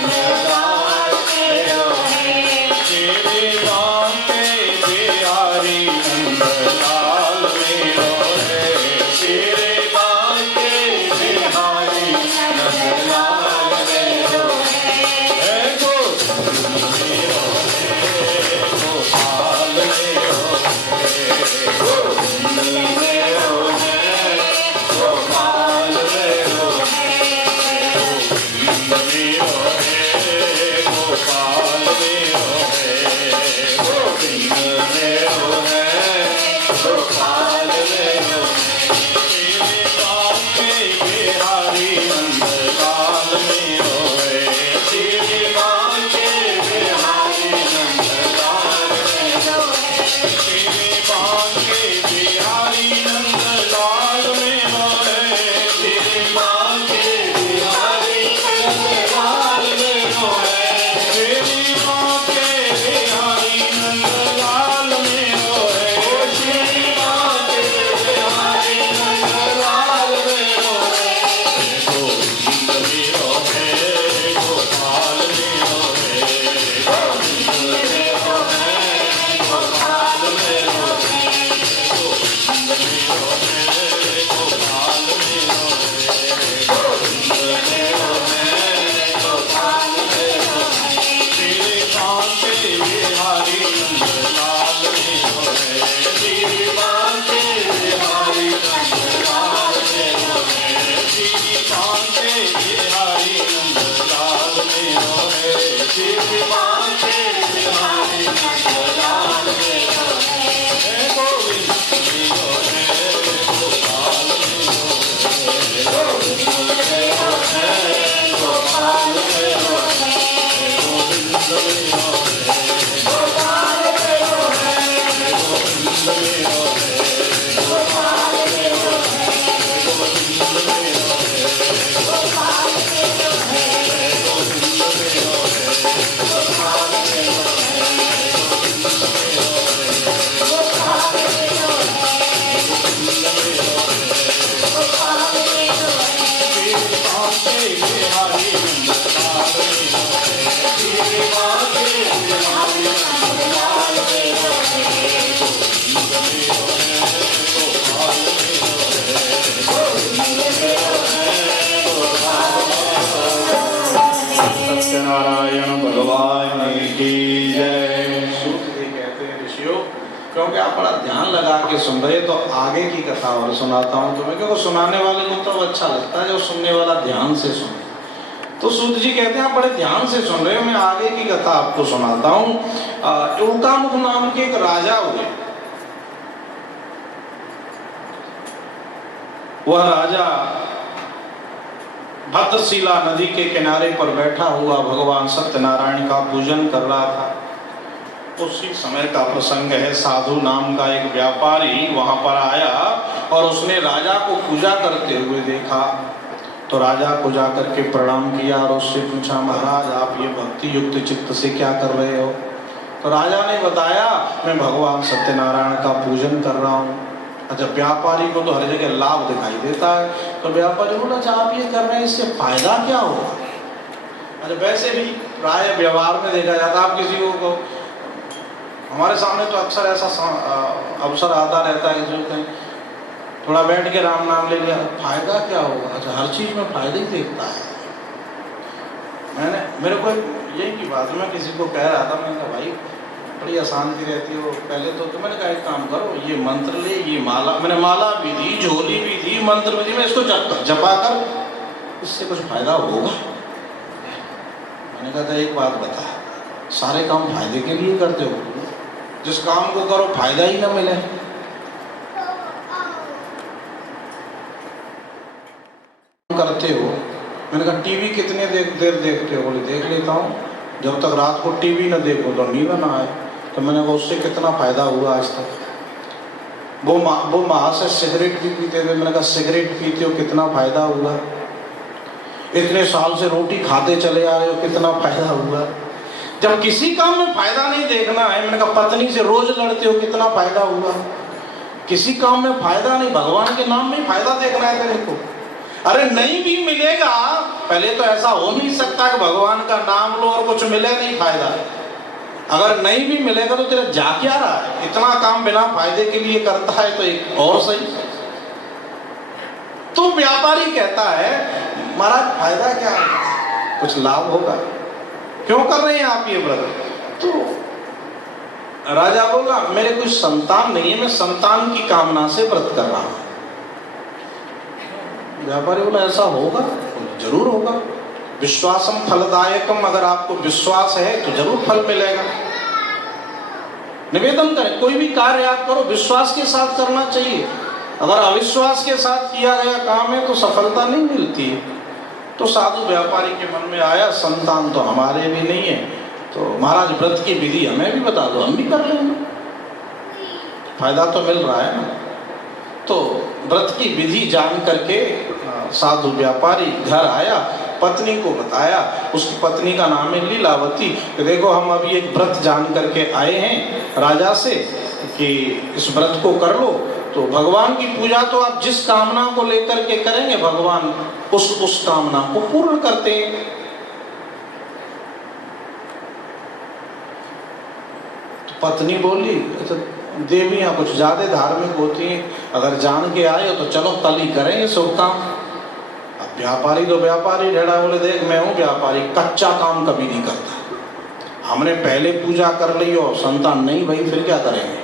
क्योंकि आप बड़ा ध्यान लगा के सुन रहे, तो आगे की कथा और सुनाता हूँ तुम्हें, क्योंकि सुनाने वाले को तो अच्छा लगता है जो सुनने वाला ध्यान से सुने। तो सूत जी कहते हैं आप बड़े ध्यान से सुन रहे हो, मैं आगे की कथा आपको सुनाता हूँ। उल्कामुख नाम के एक राजा हुए। वह राजा भद्रशिला नदी के किनारे पर बैठा हुआ भगवान सत्यनारायण का पूजन कर रहा था। उसी समय का प्रसंग है, साधु नाम का एक व्यापारी वहां पर आया और उसने राजा को पूजा करते हुए देखा। तो राजा को जाकर के प्रणाम किया और उससे पूछा, महाराज आप ये भक्ति युक्त चित्त से क्या कर रहे हो? तो राजा ने बताया, मैं भगवान सत्यनारायण का पूजन कर रहा हूँ। अच्छा, व्यापारी को तो हर जगह लाभ दिखाई देता है, तो व्यापारी बोला, अच्छा आप ये कर रहे हैं, इससे फायदा क्या होगा? अच्छा, वैसे भी प्राय व्यवहार में देखा जाता है, आप किसी को हमारे सामने तो अक्सर ऐसा अवसर आता रहता है कि थोड़ा बैठ के राम नाम ले लिया, फायदा क्या होगा? अच्छा, हर चीज में फायदा ही देखता है। मेरे को यही की बात, मैं किसी को कह रहा था, मैंने कहा भाई बड़ी अशांति रहती है, पहले तो मैंने कहा एक काम करो, ये मंत्र ले, ये माला, मैंने माला भी दी, झोली भी दी, मंत्र भी दी, मैं इसको जपा कर, इससे कुछ फायदा होगा? मैंने कहा था एक बात बता, सारे काम फायदे के लिए करते हो, जिस काम को करो फायदा ही ना मिले। करते हो, मैंने कहा टीवी कितने देर देखते हो? बोले देख लेता हूँ, जब तक रात को टीवी ना देखो तो नींद ना आए। तो मैंने कहा उससे कितना फायदा हुआ आज तक? वो माँ से सिगरेट भी पीते थे, मैंने कहा सिगरेट पीते हो कितना फायदा हुआ? इतने साल से रोटी खाते चले आ रहे हो, कितना फायदा हुआ? जब किसी काम में फायदा नहीं देखना है, मैंने कहा पत्नी से रोज लड़ते हो, कितना फायदा हुआ? किसी काम में फायदा नहीं, भगवान के नाम में फायदा देखना है तेरे को। अरे नहीं भी मिलेगा, पहले तो ऐसा हो नहीं सकता कि भगवान का नाम लो और कुछ मिले नहीं फायदा। अगर नहीं भी मिलेगा तो तेरा जा क्या रहा है? इतना काम बिना फायदे के लिए करता है तो एक और सही। तो व्यापारी कहता है, महाराज फायदा क्या है? कुछ लाभ होगा, क्यों कर रहे हैं आप ये व्रत? तो राजा बोला, मेरे कोई संतान नहीं है, मैं संतान की कामना से व्रत कर रहा हूं। व्यापारी बोला, ऐसा होगा? जरूर होगा। विश्वासम फलदायकम, अगर आपको विश्वास है तो जरूर फल मिलेगा। निवेदन करें, कोई भी कार्य आप करो विश्वास के साथ करना चाहिए। अगर अविश्वास के साथ किया गया काम है तो सफलता नहीं मिलती। तो साधु व्यापारी के मन में आया, संतान तो हमारे भी नहीं है, तो महाराज व्रत की विधि हमें भी बता दो, हम भी कर लेंगे, फायदा तो मिल रहा है ना। तो व्रत की विधि जान करके साधु व्यापारी घर आया, पत्नी को बताया। उसकी पत्नी का नाम है लीलावती। देखो हम अभी एक व्रत जान करके आए हैं राजा से कि इस व्रत को कर लो, तो भगवान की पूजा तो आप जिस कामना को लेकर के करेंगे भगवान उस कामना को पूर्ण करते हैं। तो पत्नी बोली, तो देवियां कुछ ज्यादा धार्मिक होती हैं, अगर जान के आए हो तो चलो कल ही करेंगे शुभ काम। अब व्यापारी तो व्यापारी ढेड़ा, बोले देख मैं हूं व्यापारी, कच्चा काम कभी नहीं करता। हमने पहले पूजा कर ली और संतान नहीं भाई, फिर क्या करेंगे?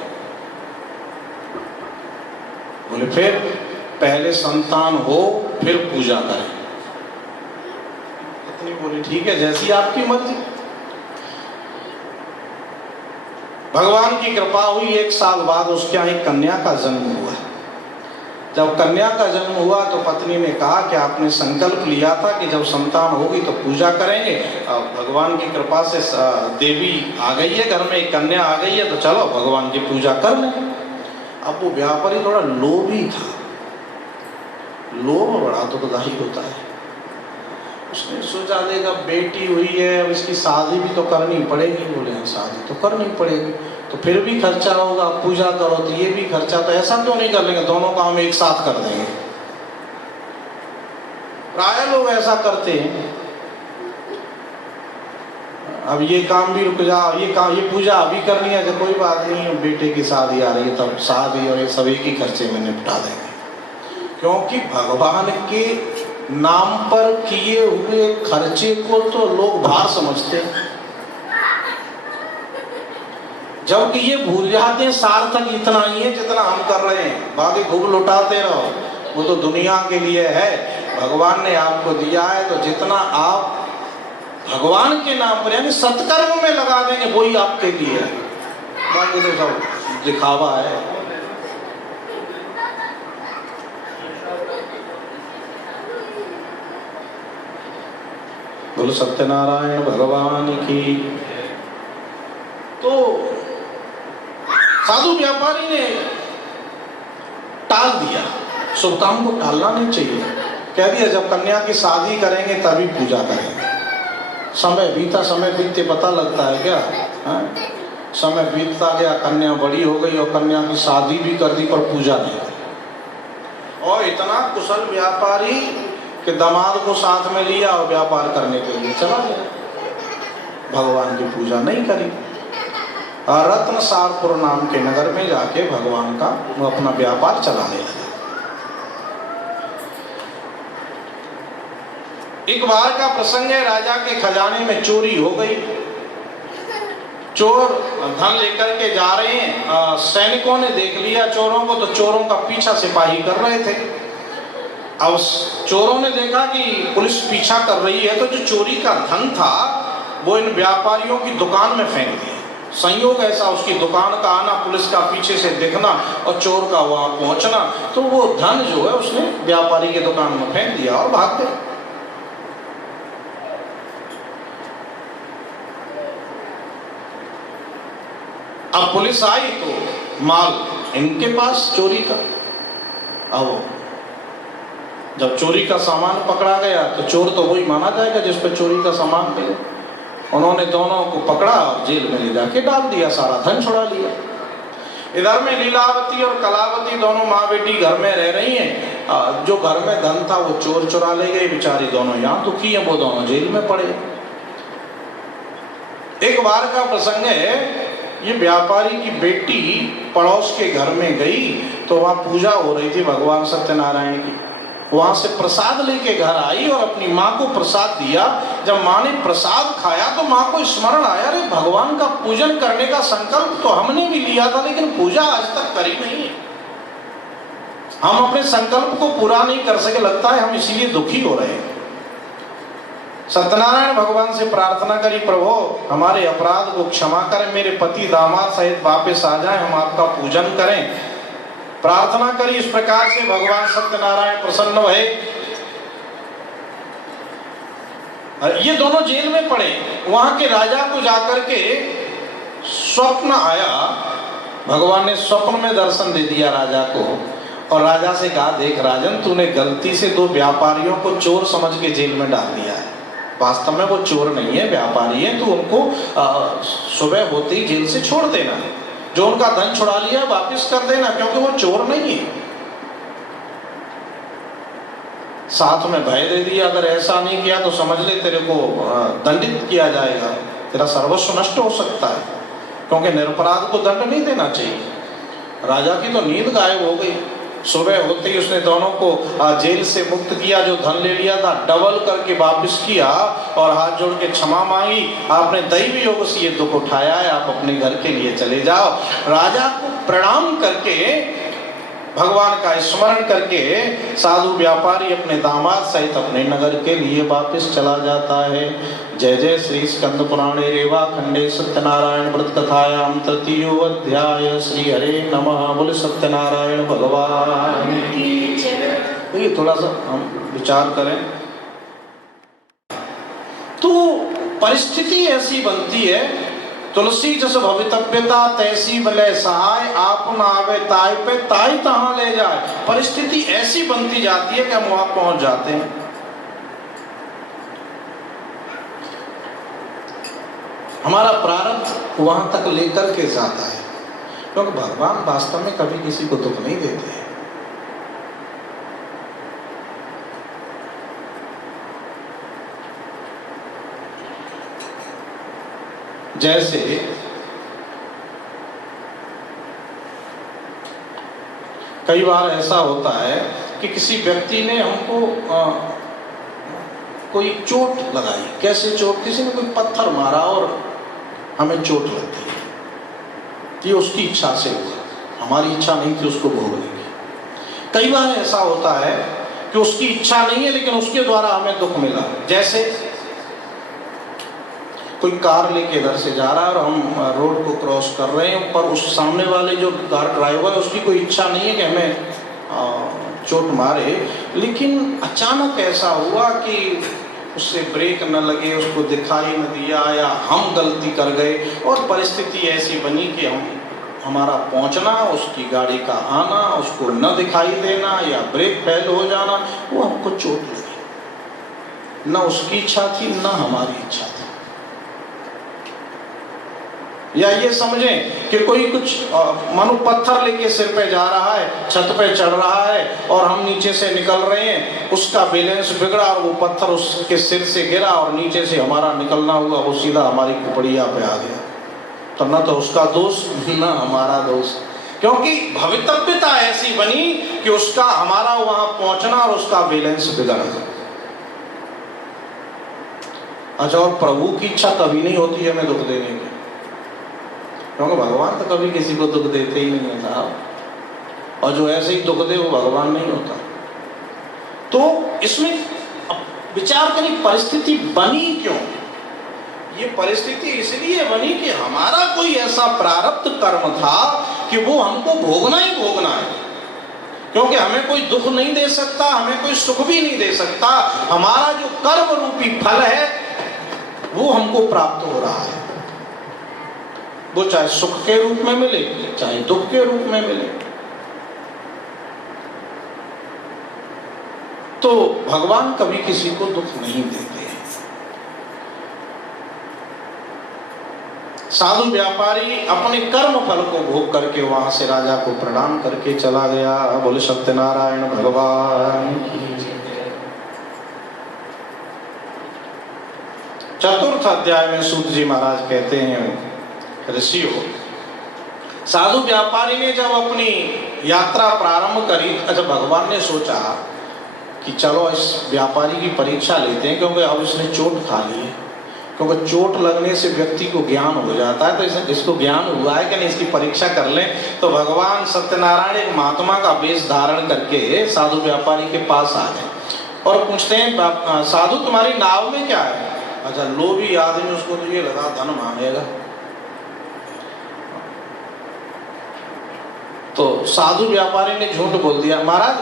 बोले फिर पहले संतान हो फिर पूजा करें। पत्नी बोली ठीक है, जैसी आपकी मर्जी। भगवान की कृपा हुई, 1 साल बाद उसके यहाँ एक कन्या का जन्म हुआ। जब कन्या का जन्म हुआ तो पत्नी ने कहा कि आपने संकल्प लिया था कि जब संतान होगी तो पूजा करेंगे। अब भगवान की कृपा से देवी आ गई है घर में, एक कन्या आ गई है, तो चलो भगवान की पूजा कर लें। अब वो व्यापारी थोड़ा लोभी था, लोभ बड़ा तो बधाई होता है। उसने सोचा देगा बेटी हुई है, अब इसकी शादी भी तो करनी पड़ेगी। बोले हाँ शादी तो करनी पड़ेगी, तो फिर भी खर्चा होगा, पूजा करो तो ये भी खर्चा, तो ऐसा क्यों नहीं कर लेंगे, दोनों काम एक साथ कर देंगे। प्राय लोग ऐसा करते हैं, अब ये काम भी रुक जा, ये पूजा अभी करनी है, तो कोई बात नहीं है, बेटे की शादी आ रही है तब शादी और ये सभी की खर्चे में निपटा देंगे। क्योंकि भगवान के नाम पर किए हुए खर्चे को तो लोग भार समझते हैं। जबकि ये भूल जाते हैं सार्थक इतना ही है जितना हम कर रहे हैं, बाकी खूब लुटाते रहो, वो तो दुनिया के लिए है। भगवान ने आपको दिया है तो जितना आप भगवान के नाम पर यानी सत्कर्म में लगा देंगे वही आपके लिए है, बाकी तो सब दिखावा है। बोलो सत्यनारायण भगवान की। तो साधु व्यापारी ने टाल दिया, शुभ काम को टालना नहीं चाहिए। कह दिया जब कन्या की शादी करेंगे तभी पूजा करेंगे। समय बीता, समय बीतते पता लगता है क्या? समय बीतता गया, कन्या बड़ी हो गई और कन्या की शादी भी कर दी पर पूजा नहीं की। और इतना कुशल व्यापारी कि दामाद को साथ में लिया और व्यापार करने के लिए चला गया, भगवान की पूजा नहीं करी। और रत्नसारपुर नाम के नगर में जाके भगवान का वो अपना व्यापार चलाने लगा। एक बार का प्रसंग है, राजा के खजाने में चोरी हो गई। चोर धन लेकर के जा रहे हैं, सैनिकों ने देख लिया चोरों को, तो चोरों का पीछा सिपाही कर रहे थे। अब चोरों ने देखा कि पुलिस पीछा कर रही है, तो जो चोरी का धन था वो इन व्यापारियों की दुकान में फेंक दिया। संयोग ऐसा, उसकी दुकान का आना, पुलिस का पीछे से दिखना और चोर का वहां पहुंचना, तो वो धन जो है उसने व्यापारी की दुकान में फेंक दिया और भाग गए। अब पुलिस आई तो माल इनके पास चोरी का। अब जब चोरी का सामान पकड़ा गया तो चोर तो वही माना जाएगा जिस पर चोरी का सामान मिले। उन्होंने दोनों को पकड़ा और जेल में ले जाके डाल दिया, सारा धन छुड़ा लिया। इधर में लीलावती और कलावती दोनों माँ बेटी घर में रह रही हैं। जो घर में धन था वो चोर चुरा ले गए, बेचारी दोनों यहाँ दुखी हैं, वो दोनों जेल में पड़े। एक बार का प्रसंग है, ये व्यापारी की बेटी पड़ोस के घर में गई तो वहां पूजा हो रही थी भगवान सत्यनारायण की। वहां से प्रसाद लेके घर आई और अपनी माँ को प्रसाद दिया। जब माँ ने प्रसाद खाया तो माँ को स्मरण आया, अरे भगवान का पूजन करने का संकल्प तो हमने भी लिया था लेकिन पूजा आज तक करी नहीं है। हम अपने संकल्प को पूरा नहीं कर सके, लगता है हम इसीलिए दुखी हो रहे हैं। सत्यनारायण भगवान से प्रार्थना करी, प्रभु हमारे अपराध को क्षमा करें, मेरे पति दामाद सहित वापस आ जाएं, हम आपका पूजन करें। प्रार्थना करी इस प्रकार से, भगवान सत्यनारायण प्रसन्न हुए। ये दोनों जेल में पड़े। वहां के राजा को जाकर के स्वप्न आया, भगवान ने स्वप्न में दर्शन दे दिया राजा को और राजा से कहा, देख राजन, तूने गलती से दो व्यापारियों को चोर समझ के जेल में डाल दिया है। वास्तव में वो चोर नहीं है, व्यापारी है। तू उनको सुबह होते ही जेल से छोड़ देना, जो उनका धन छुड़ा लिया वापस कर देना, क्योंकि वो चोर नहीं है। साथ में भय दे दिया, अगर ऐसा नहीं किया तो समझ ले तेरे को दंडित किया जाएगा, तेरा सर्वस्व नष्ट हो सकता है, क्योंकि निरपराध को दंड नहीं देना चाहिए। राजा की तो नींद गायब हो गई। सुबह होते ही उसने दोनों को जेल से मुक्त किया, जो धन ले लिया था डबल करके वापस किया और हाथ जोड़ के क्षमा मांगी। आपने दैवी योग से ये दुख उठाया है, आप अपने घर के लिए चले जाओ। राजा को प्रणाम करके, भगवान का स्मरण करके साधु व्यापारी अपने दामाद सहित अपने नगर के लिए वापस चला जाता है। जय जय श्री स्कंद पुराणे रेवा खंडे सत्यनारायण व्रत कथायाम तृतीयो अध्याय। श्री हरे नमः। बोले सत्यनारायण भगवान की जय। तो ये थोड़ा सा हम विचार करें तो परिस्थिति ऐसी बनती है, तुलसी जस भवितव्यता तैसी भले सहाय, आप आवे ताय पे ताई तहां ले जाए। परिस्थिति ऐसी बनती जाती है कि हम वहां पहुंच जाते हैं। हमारा प्रारब्ध वहां तक लेकर के जाता है, क्योंकि भगवान वास्तव में कभी किसी को दुख नहीं देते हैं। जैसे कई बार ऐसा होता है कि किसी व्यक्ति ने हमको कोई चोट लगाई। कैसे चोट? किसी ने कोई पत्थर मारा और हमें चोट लगती है। ये उसकी इच्छा से हुआ, हमारी इच्छा नहीं थी उसको भोगने की। कई बार ऐसा होता है कि उसकी इच्छा नहीं है लेकिन उसके द्वारा हमें दुख मिला। जैसे कोई कार लेके इधर से जा रहा है और हम रोड को क्रॉस कर रहे हैं, पर उस सामने वाले जो कार ड्राइवर है उसकी कोई इच्छा नहीं है कि हमें चोट मारे, लेकिन अचानक ऐसा हुआ कि उससे ब्रेक न लगे, उसको दिखाई न दिया, या हम गलती कर गए और परिस्थिति ऐसी बनी कि हमारा पहुंचना, उसकी गाड़ी का आना, उसको न दिखाई देना या ब्रेक फेल हो जाना, वो हमको चोट लगी। न उसकी इच्छा थी न हमारी इच्छा थी। या ये समझें कि कोई कुछ मानो पत्थर लेके सिर पे जा रहा है, छत पे चढ़ रहा है और हम नीचे से निकल रहे हैं, उसका बैलेंस बिगड़ा और वो पत्थर उसके सिर से गिरा और नीचे से हमारा निकलना हुआ, वो सीधा हमारी कुपड़िया पे आ गया। तो न तो उसका दोष न हमारा दोष, क्योंकि भवितव्यता ऐसी बनी कि उसका हमारा वहां पहुंचना और उसका बैलेंस बिगड़ गया। अच्छा, और प्रभु की इच्छा कभी नहीं होती है हमें दुख देने की, क्योंकि भगवान तो कभी किसी को दुख देते ही नहीं है साहब, और जो ऐसे ही दुख दे वो भगवान नहीं होता। तो इसमें विचार करें परिस्थिति बनी क्यों। ये परिस्थिति इसलिए बनी कि हमारा कोई ऐसा प्रारब्ध कर्म था कि वो हमको भोगना ही भोगना है, क्योंकि हमें कोई दुख नहीं दे सकता, हमें कोई सुख भी नहीं दे सकता। हमारा जो कर्म रूपी फल है वो हमको प्राप्त हो रहा है, वो चाहे सुख के रूप में मिले चाहे दुख के रूप में मिले। तो भगवान कभी किसी को दुख नहीं देते हैं। साधु व्यापारी अपने कर्म फल को भोग करके वहां से राजा को प्रणाम करके चला गया। बोले सत्यनारायण भगवान की। चतुर्थ अध्याय में सूत जी महाराज कहते हैं, ऋषियों, साधु व्यापारी ने जब अपनी यात्रा प्रारंभ करी, अच्छा भगवान ने सोचा कि चलो इस व्यापारी की परीक्षा लेते हैं, क्योंकि अब इसने चोट खा ली है, क्योंकि चोट लगने से व्यक्ति को ज्ञान हो जाता है, तो इसको ज्ञान हुआ है कि नहीं, इसकी परीक्षा कर लें। तो भगवान सत्यनारायण एक महात्मा का वेश धारण करके साधु व्यापारी के पास आ गए और पूछते हैं, साधु तुम्हारी नाव में क्या है। अच्छा, लोभी आदमी, उसको तो ये लगा धन मांगेगा। तो साधु व्यापारी ने झूठ बोल दिया, महाराज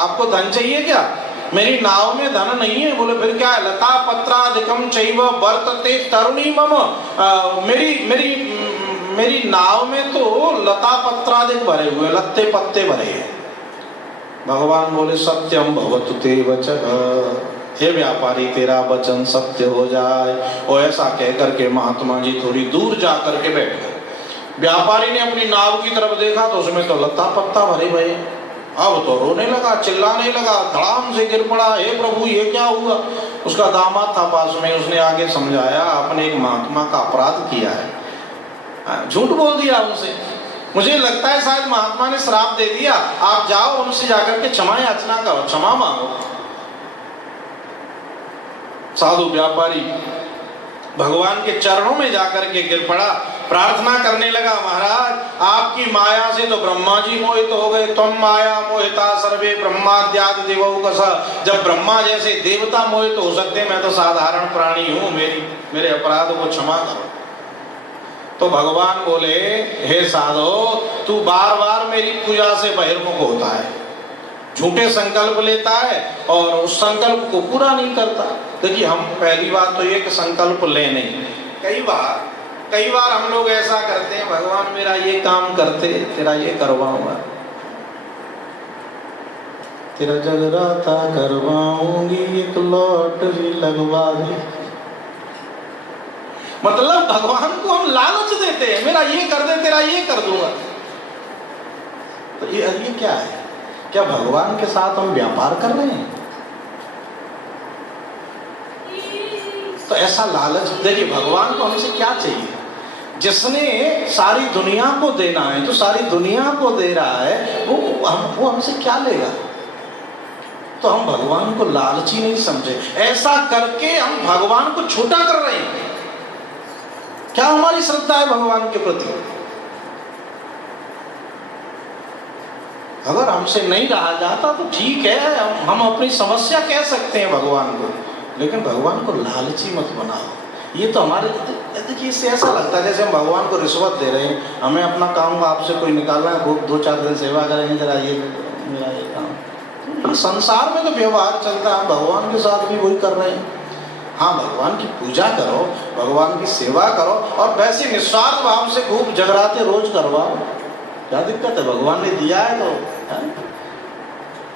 आपको धन चाहिए क्या। मेरी नाव में धन नहीं है। बोले फिर क्या है। लता पत्रादिकम चैव वर्तते तरुणी मम। मेरी नाव में तो लता पत्रादिक भरे हुए, लत्ते पत्ते भरे हैं। भगवान बोले सत्यम भवतु ते वचः, हे व्यापारी तेरा वचन सत्य हो जाए। और ऐसा कह करके महात्मा जी थोड़ी दूर जा करके बैठ गए। व्यापारी ने अपनी नाव की तरफ देखा तो उसमें तो लता पत्ता भरे भरे। अब तो रोने लगा, चिल्लाने लगा, धड़ाम से गिर पड़ा, हे प्रभु ये क्या हुआ। उसका दामाद था पास में, उसने आगे समझाया आपने एक महात्मा का अपराध किया है, झूठ बोल दिया उनसे। मुझे लगता है शायद महात्मा ने श्राप दे दिया, आप जाओ उनसे जाकर के क्षमा याचना करो, क्षमा मांगो। साधु व्यापारी भगवान के चरणों में जाकर के गिर पड़ा, प्रार्थना करने लगा, महाराज आपकी माया से तो ब्रह्मा जी मोहित हो गए। तुम माया मोहिता सर्वे ब्रह्माद्यादि देवौकस। जब ब्रह्मा जैसे देवता मोहित हो सकते, मैं तो साधारण प्राणी हूँ, मेरे अपराध को क्षमा करो। तो भगवान बोले, हे साधो तू बार बार मेरी पूजा से बहिर्मुख होता है, झूठे संकल्प लेता है और उस संकल्प को पूरा नहीं करता। देखिए, हम पहली बात तो ये कि संकल्प ले नहीं। कई बार हम लोग ऐसा करते हैं, भगवान मेरा ये काम करते, तेरा ये करवाऊंगा, तेरा जगराता करवाऊंगी, एक लॉटरी लगवा दे। मतलब भगवान को हम लालच देते हैं, मेरा ये कर दे, तेरा ये कर दूंगा। तो ये क्या है। क्या भगवान के साथ हम व्यापार कर रहे हैं। तो ऐसा लालच, देखिए भगवान को हमसे क्या चाहिए। जिसने सारी दुनिया को देना है, तो सारी दुनिया को दे रहा है, वो हमसे क्या लेगा। तो हम भगवान को लालची नहीं समझे, ऐसा करके हम भगवान को छोटा कर रहे हैं। क्या हमारी श्रद्धा है भगवान के प्रति। अगर हमसे नहीं रहा जाता तो ठीक है, हम अपनी समस्या कह सकते हैं भगवान को, लेकिन भगवान को लालची मत बनाओ। ये तो हमारे, देखिए इससे ऐसा लगता है जैसे हम भगवान को रिश्वत दे रहे हैं, हमें अपना काम आपसे कोई निकालना है, खूब 2-4 दिन सेवा करेंगे, जरा ये मेरा ये काम। ये संसार में तो व्यवहार चलता है, भगवान के साथ भी वही कर रहे हैं। हाँ, भगवान की पूजा करो, भगवान की सेवा करो, और वैसे निस्वार्थ भाव से खूब जगराते रोज करवाओ, क्या दिक्कत है? भगवान ने दिया है तो है?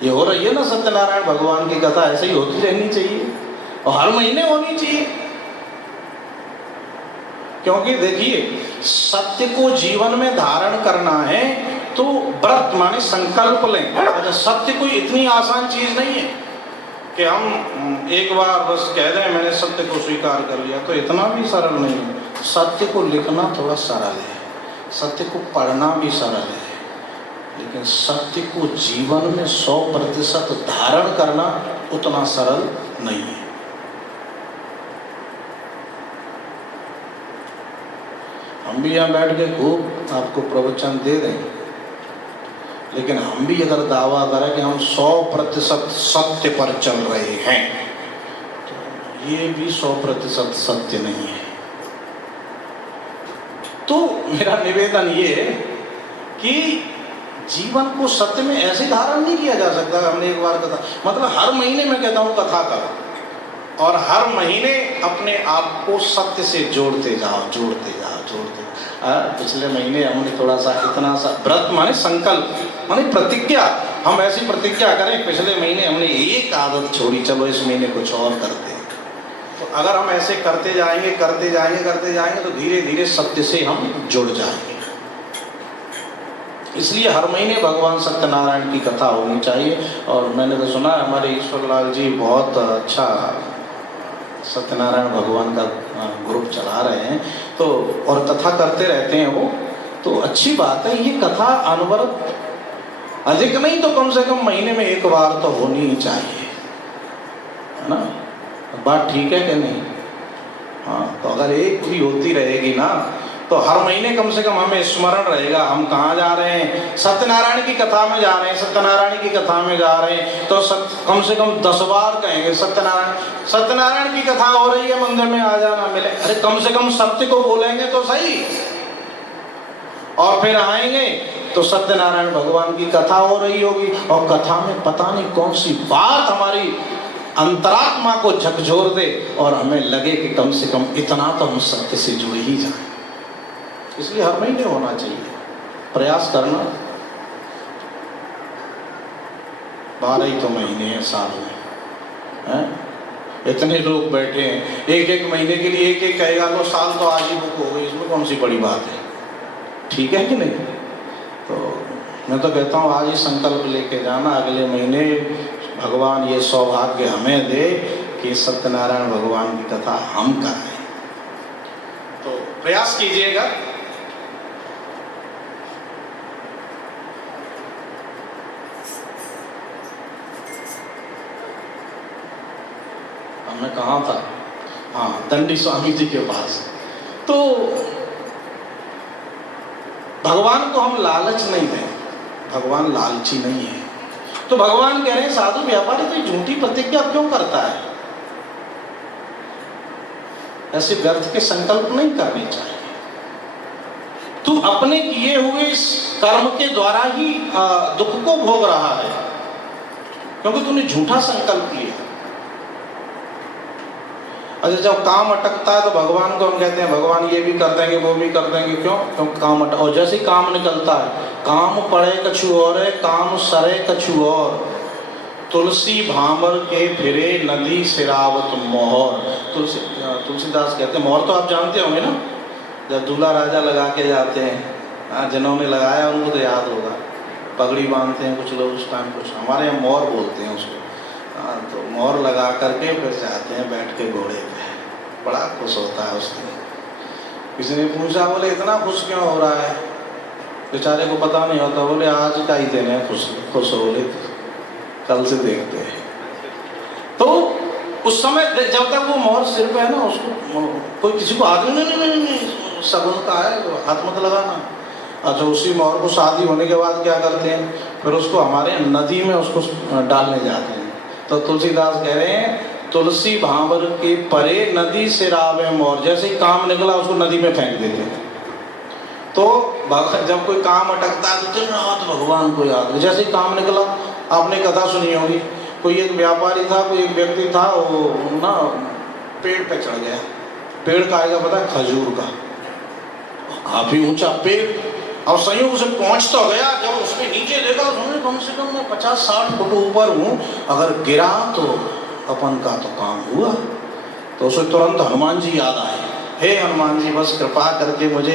ये हो रही है ना सत्यनारायण भगवान की कथा, ऐसे ही होती रहनी चाहिए और हर महीने होनी चाहिए। क्योंकि देखिए, सत्य को जीवन में धारण करना है तो व्रत माने संकल्प लें। अच्छा, सत्य कोई इतनी आसान चीज नहीं है कि हम एक बार बस कह दें मैंने सत्य को स्वीकार कर लिया, तो इतना भी सरल नहीं है। सत्य को लिखना थोड़ा सरल है, सत्य को पढ़ना भी सरल है, लेकिन सत्य को जीवन में 100% धारण करना उतना सरल नहीं है। हम भी यहाँ बैठ के खूब आपको प्रवचन दे दें, लेकिन हम भी अगर दावा करें कि हम 100% सत्य पर चल रहे हैं, तो ये भी 100% सत्य नहीं है। तो मेरा निवेदन ये है कि जीवन को सत्य में ऐसे धारण नहीं किया जा सकता। हमने एक बार कथा, मतलब हर महीने मैं कहता हूँ कथा करो, और हर महीने अपने आप को सत्य से जोड़ते जाओ, जोड़ते जाओ, जोड़ते जाओ। पिछले महीने हमने थोड़ा सा इतना सा व्रत माने संकल्प माने प्रतिज्ञा, हम ऐसी प्रतिज्ञा करें, पिछले महीने हमने एक आदत छोड़ी, चलो इस महीने कुछ और करते हैं। तो अगर हम ऐसे करते जाएंगे करते जाएंगे करते जाएंगे तो धीरे धीरे सत्य से हम जुड़ जाएंगे। इसलिए हर महीने भगवान सत्यनारायण की कथा होनी चाहिए। और मैंने तो सुना है हमारे ईश्वरलाल जी बहुत अच्छा सत्यनारायण भगवान का ग्रुप चला रहे हैं, तो और कथा करते रहते हैं वो, तो अच्छी बात है। ये कथा अनवरत अधिक नहीं तो कम से कम महीने में एक बार तो होनी ही चाहिए, है ना? बात ठीक है कि नहीं? हाँ, तो अगर एक भी होती रहेगी ना तो हर महीने कम से कम हमें स्मरण रहेगा हम कहाँ जा रहे हैं, सत्यनारायण की कथा में जा रहे हैं, सत्यनारायण की कथा में जा रहे हैं, तो कम से कम 10 बार कहेंगे सत्यनारायण, सत्यनारायण की कथा हो रही है, मंदिर में आ जाना मिले। अरे कम से कम सत्य को बोलेंगे तो सही, और फिर आएंगे तो सत्यनारायण भगवान की कथा हो रही होगी, और कथा में पता नहीं कौन सी बात हमारी अंतरात्मा को झकझोर दे और हमें लगे कि कम से कम इतना तो हम सत्य से जुड़े ही जाएं। इसलिए हर महीने होना चाहिए, प्रयास करना। 12 ही तो महीने हैं साल में, हैं? इतने लोग बैठे हैं, एक महीने के लिए एक कहेगा लो साल तो आज ही बुक हो गई, इसमें कौन सी बड़ी बात है? ठीक है कि नहीं? तो मैं तो कहता हूँ आज ही संकल्प लेके जाना, अगले महीने भगवान ये सौभाग्य हमें दे कि सत्यनारायण भगवान की कथा हम करें। तो प्रयास कीजिएगा। मैं कहाँ था? हाँ, दंडी स्वामी जी के पास। तो भगवान को हम लालच नहीं दें, भगवान लालची नहीं है। तो भगवान कह रहे हैं साधु व्यापारी तो झूठी प्रतिज्ञा क्यों करता है? ऐसे व्यर्थ के संकल्प नहीं करने चाहिए। तू अपने किए हुए इस कर्म के द्वारा ही दुख को भोग रहा है, क्योंकि तूने झूठा संकल्प लिया। अच्छा, जब काम अटकता है तो भगवान को हम कहते हैं भगवान ये भी कर देंगे वो भी कर देंगे, क्यों? क्योंकि काम अटक, और जैसे ही काम निकलता है, काम पड़े कछु और है, काम सरे कछु और, तुलसी भांबर के फिरे नदी सिरावत मोहर। तुलसीदास कहते हैं, मोहर तो आप जानते होंगे ना, जब दूल्हा राजा लगा के जाते हैं, जिन्होंने लगाया उनको तो याद होगा, पगड़ी बांधते हैं कुछ लोग उस टाइम, कुछ हमारे यहाँ मोहर बोलते हैं उसको। तो मोहर लगा करके फिर जाते हैं बैठ के घोड़े पे, बड़ा खुश होता है उस दिन। किसी ने पूछा, बोले इतना खुश क्यों हो रहा है? बेचारे को पता नहीं होता, बोले आज का ही दिन है, खुश हो, बोले कल से देखते हैं। तो उस समय जब तक वो मोहर सिर पे है ना, उसको कोई किसी को हाथ नहीं शगुन का है तो हाथ मत लगाना। अच्छा, उसी मोर को शादी होने के बाद क्या करते हैं, फिर उसको हमारे नदी में उसको डालने जाते हैं। तो तुलसीदास कह रहे हैं, तुलसी भांवर के परे नदी से रावे मोर, जैसे ही काम निकला उसको नदी में फेंक देते हैं। तो जब कोई काम अटकता है तो दिन रात भगवान को याद, जैसे ही काम निकला, आपने कथा सुनी होगी, कोई एक व्यापारी था, कोई एक व्यक्ति था, वो ना पेड़ पे चढ़ गया। पेड़ का आएगा पता है, खजूर का, काफी ऊंचा पेड़, और संयोग से पहुंच तो गया। जब उसके नीचे देखा तो समझे कम से कम मैं 50-60 फुट ऊपर हूँ, अगर गिरा तो अपन का तो काम हुआ। तो उसे तुरंत हनुमान जी याद आए, हे हनुमान जी बस कृपा करके मुझे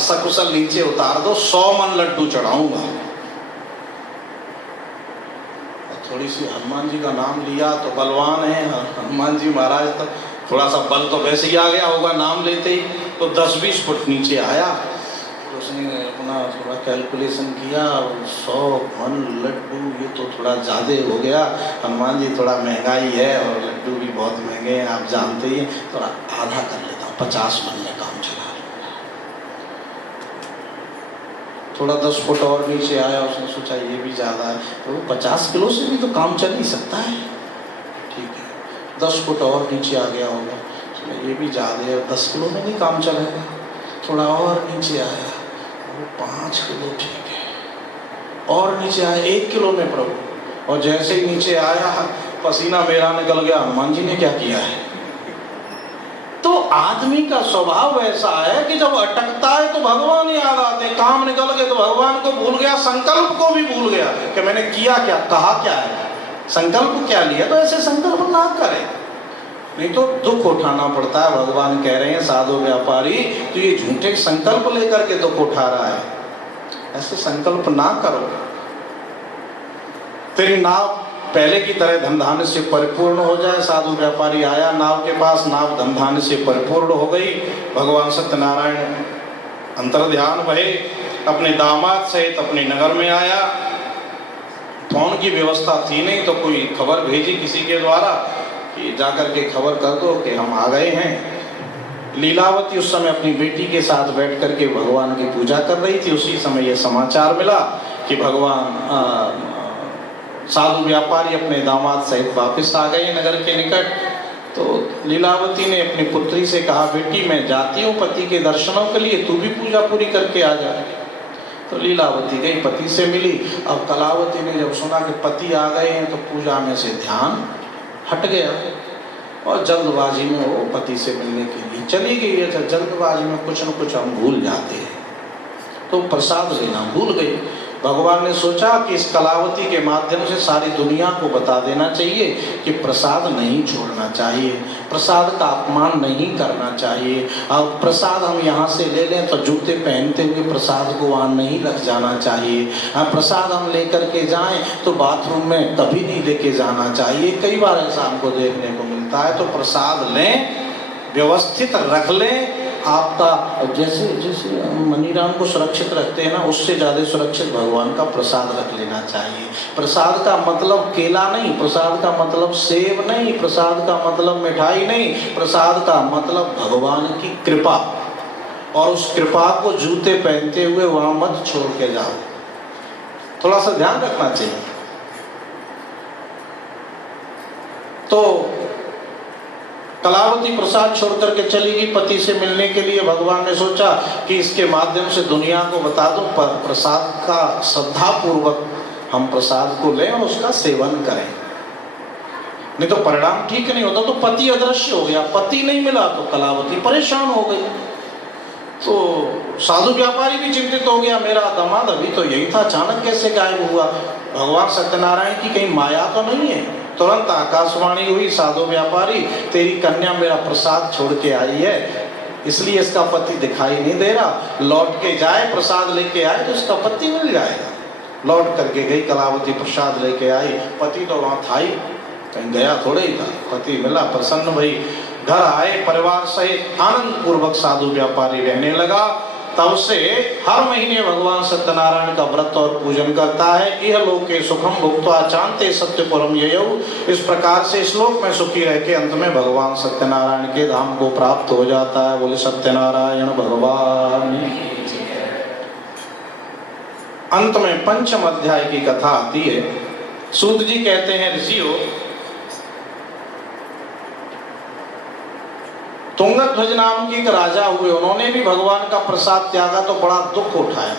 सकुशल नीचे उतार दो, 100 मन लड्डू चढ़ाऊंगा। थोड़ी सी हनुमान जी का नाम लिया तो बलवान है हनुमान जी महाराज, तो थोड़ा सा बल तो वैसे ही आ गया होगा नाम लेते ही, तो 10-20 फुट नीचे आया। तो उसने अपना थोड़ा कैलकुलेशन किया, 100 मन लड्डू ये तो थोड़ा ज़्यादा हो गया हनुमान जी, थोड़ा महंगाई है और लड्डू भी बहुत महंगे हैं, आप जानते ही हैं, थोड़ा आधा कर लेता हूँ, 50 मन में काम चला लूँगा। थोड़ा 10 फुट और नीचे आया, उसने सोचा ये भी ज़्यादा है, तो 50 किलो से भी तो काम चल ही सकता है, ठीक है 10 फुट और नीचे आ गया होगा, ये भी ज़्यादा है, 10 किलो में नहीं काम चलेगा। थोड़ा और नीचे आया, वो 5 किलो ठीक है, और नीचे आया 1 किलो में प्रभु, और जैसे ही नीचे आया पसीना मेरा निकल गया, हनुमान जी ने क्या किया है। तो आदमी का स्वभाव ऐसा है कि जब अटकता है तो भगवान याद आते, काम निकल गए तो भगवान को भूल गया, संकल्प को भी भूल गया कि मैंने किया क्या, कहा क्या है, संकल्प क्या लिया। तो ऐसे संकल्प ना करें, नहीं तो दुख उठाना पड़ता है। भगवान कह रहे हैं साधु व्यापारी तो ये झूठे संकल्प लेकर के दुख उठा रहा है, ऐसे संकल्प ना करो। तेरी नाव पहले की तरह धन धान्य से परिपूर्ण हो जाए। साधु व्यापारी आया नाव के पास, नाव धन धान्य से परिपूर्ण हो गई। भगवान सत्यनारायण अंतर्ध्यान भये, अपने दामाद सहित अपने नगर में आया। फोन की व्यवस्था थी नहीं, तो कोई खबर भेजी किसी के द्वारा कि जाकर के खबर कर दो कि हम आ गए हैं। लीलावती उस समय अपनी बेटी के साथ बैठ करके भगवान की पूजा कर रही थी। उसी समय यह समाचार मिला कि भगवान साधु व्यापारी अपने दामाद सहित वापस आ गए नगर के निकट। तो लीलावती ने अपनी पुत्री से कहा, बेटी मैं जाती हूँ पति के दर्शनों के लिए, तू भी पूजा पूरी करके आ जा। तो लीलावती गई, पति से मिली। अब कलावती ने जब सुना कि पति आ गए हैं तो पूजा में से ध्यान हट गया और जल्दबाजी में वो पति से मिलने के लिए चली गई है। तो जल्दबाजी में कुछ न कुछ हम भूल जाते हैं, तो प्रसाद लेना भूल गई। भगवान ने सोचा कि इस कलावती के माध्यम से सारी दुनिया को बता देना चाहिए कि प्रसाद नहीं छोड़ना चाहिए, प्रसाद का अपमान नहीं करना चाहिए। अब प्रसाद हम यहाँ से ले लें तो जूते पहनते हुए प्रसाद को वहाँ नहीं रख जाना चाहिए। प्रसाद हम लेकर के जाएं तो बाथरूम में कभी नहीं लेके जाना चाहिए। कई बार ऐसा हमको देखने को मिलता है। तो प्रसाद लें, व्यवस्थित रख लें। आपका जैसे जैसे मनीराम को सुरक्षित रखते हैं ना, उससे ज़्यादा सुरक्षित भगवान का प्रसाद रख लेना चाहिए। प्रसाद का मतलब केला नहीं, प्रसाद का मतलब सेब नहीं, प्रसाद का मतलब मिठाई नहीं, प्रसाद का मतलब भगवान की कृपा। और उस कृपा को जूते पहनते हुए वहाँ मत छोड़ के जाओ, थोड़ा सा ध्यान रखना चाहिए। तो कलावती प्रसाद छोड़ करके चली गई पति से मिलने के लिए। भगवान ने सोचा कि इसके माध्यम से दुनिया को बता दो, पर प्रसाद का श्रद्धा पूर्वक हम प्रसाद को लें और उसका सेवन करें, नहीं तो परिणाम ठीक नहीं होता। तो पति अदृश्य हो गया, पति नहीं मिला तो कलावती परेशान हो गई। तो साधु व्यापारी भी चिंतित हो गया, मेरा दामाद अभी तो यही था, अचानक कैसे गायब हुआ। भगवान सत्यनारायण की कहीं माया तो नहीं है। तुरंत आकाशवाणी हुई, साधु व्यापारी तेरी कन्या मेरा प्रसाद छोड़ के आई है, इसलिए इसका पति दिखाई नहीं दे रहा, लौट के जाए, प्रसाद लेके आए तो इसका पति मिल जाएगा। लौट करके गई कलावती, प्रसाद लेके आई। पति तो वहाँ था ही, कहीं गया थोड़े ही था। पति मिला, प्रसन्न भई, घर आए, परिवार सहित आनंद पूर्वक साधु व्यापारी रहने लगा। तब से हर महीने भगवान सत्यनारायण का व्रत और पूजन करता है। यह लोके सुखम भुक्त्वा चान्ते सत्यपुरम ययौ। इस प्रकार से श्लोक में सुखी रह के अंत में भगवान सत्यनारायण के धाम को प्राप्त हो जाता है। बोले सत्यनारायण भगवान। अंत में पंचम अध्याय की कथा आती है। सूत जी कहते हैं, ऋषियों, तुंगध्वज नाम के एक राजा हुए, उन्होंने भी भगवान का प्रसाद त्यागा तो बड़ा दुख उठाया।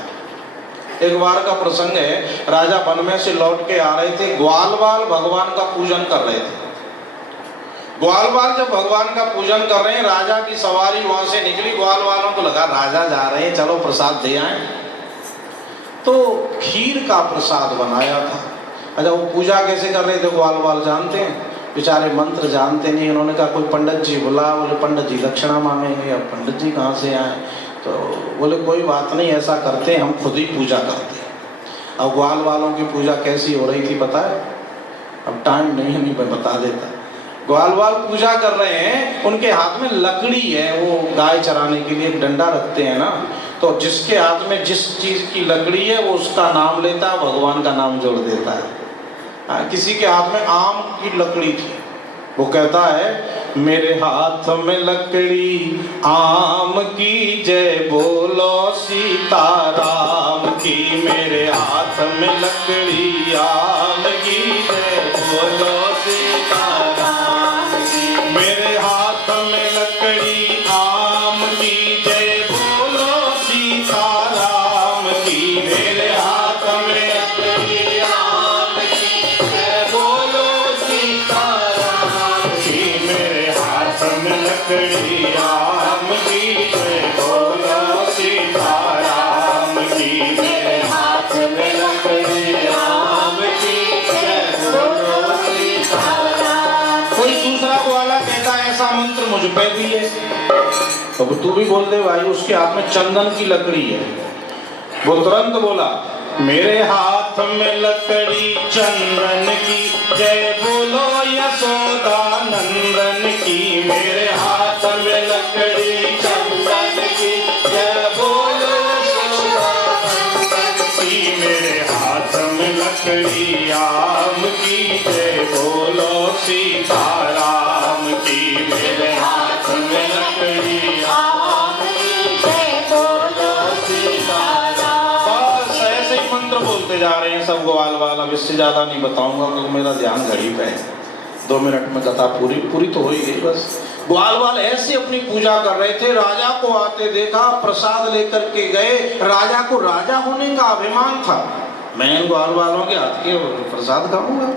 एक बार का प्रसंग है, राजा वन में से लौट के आ रहे थे, ग्वालवाल भगवान का पूजन कर रहे थे। ग्वालवाल जब भगवान का पूजन कर रहे हैं, राजा की सवारी वहां से निकली, ग्वालवालों को लगा राजा जा रहे हैं, चलो प्रसाद दे आए। तो खीर का प्रसाद बनाया था। अच्छा, वो पूजा कैसे कर रहे थे ग्वालवाल जानते हैं? बेचारे मंत्र जानते नहीं। उन्होंने कहा कोई पंडित जी बुला। बोले पंडित जी दक्षिणा मांगेंगे। अब पंडित जी कहाँ से आए? तो बोले कोई बात नहीं, ऐसा करते हैं, हम खुद ही पूजा करते हैं। अब ग्वाल वालों की पूजा कैसी हो रही थी पता है? अब टाइम नहीं मैं बता देता। ग्वाल वाल पूजा कर रहे हैं, उनके हाथ में लकड़ी है, वो गाय चराने के लिए डंडा रखते हैं ना, तो जिसके हाथ में जिस चीज की लकड़ी है वो उसका नाम लेता है, भगवान का नाम जोड़ देता है। किसी के हाथ में आम की लकड़ी थी, वो कहता है मेरे हाथ में लकड़ी आम की, जय बोलो सीताराम की। मेरे हाथ में लकड़ी आम की, जय बोलो सीताराम की। मेरे हाथ में लकड़ी आम की, जय बोलो सीताराम की। मेरे हाथ में लकड़ी आम की, जय बोलो सीताराम की। मेरे हाथ में लकड़ी आम की, जय बोलो सीताराम की। मेरे हाथ में लकड़ी आम की, जय बोलो सीताराम। कोई दूसरा वाला कहता है ऐसा मंत्र मुझ पे भी है, तो तू भी बोल दे भाई। उसके हाथ में चंदन की लकड़ी है, वो तुरंत बोला मेरे हाथ में लकड़ी चंदन की, जय बोलो यशोदा नंदन की। मेरे हाथ में लकड़ी चंदन की, जय बोलो यशोदा नंदन की। मेरे हाथ में लकड़ी आम की, जय बोलो सीताराम की। मेरे हाथ में लकड़ी आम की, जय बोलो सीताराम। बस ऐसे ही मंत्र बोलते जा रहे हैं सब ग्वाल वाल। अब इससे ज्यादा नहीं बताऊंगा क्योंकि मेरा ध्यान घड़ी पे है। 2 मिनट में कथा पूरी तो हो ही गई। बस ग्वाल वाल ऐसे अपनी पूजा कर रहे थे, राजा को आते देखा, प्रसाद लेकर के गए। राजा को राजा होने का अभिमान था, मैं ग्वाल वालों के हाथ के प्रसाद खाऊंगा।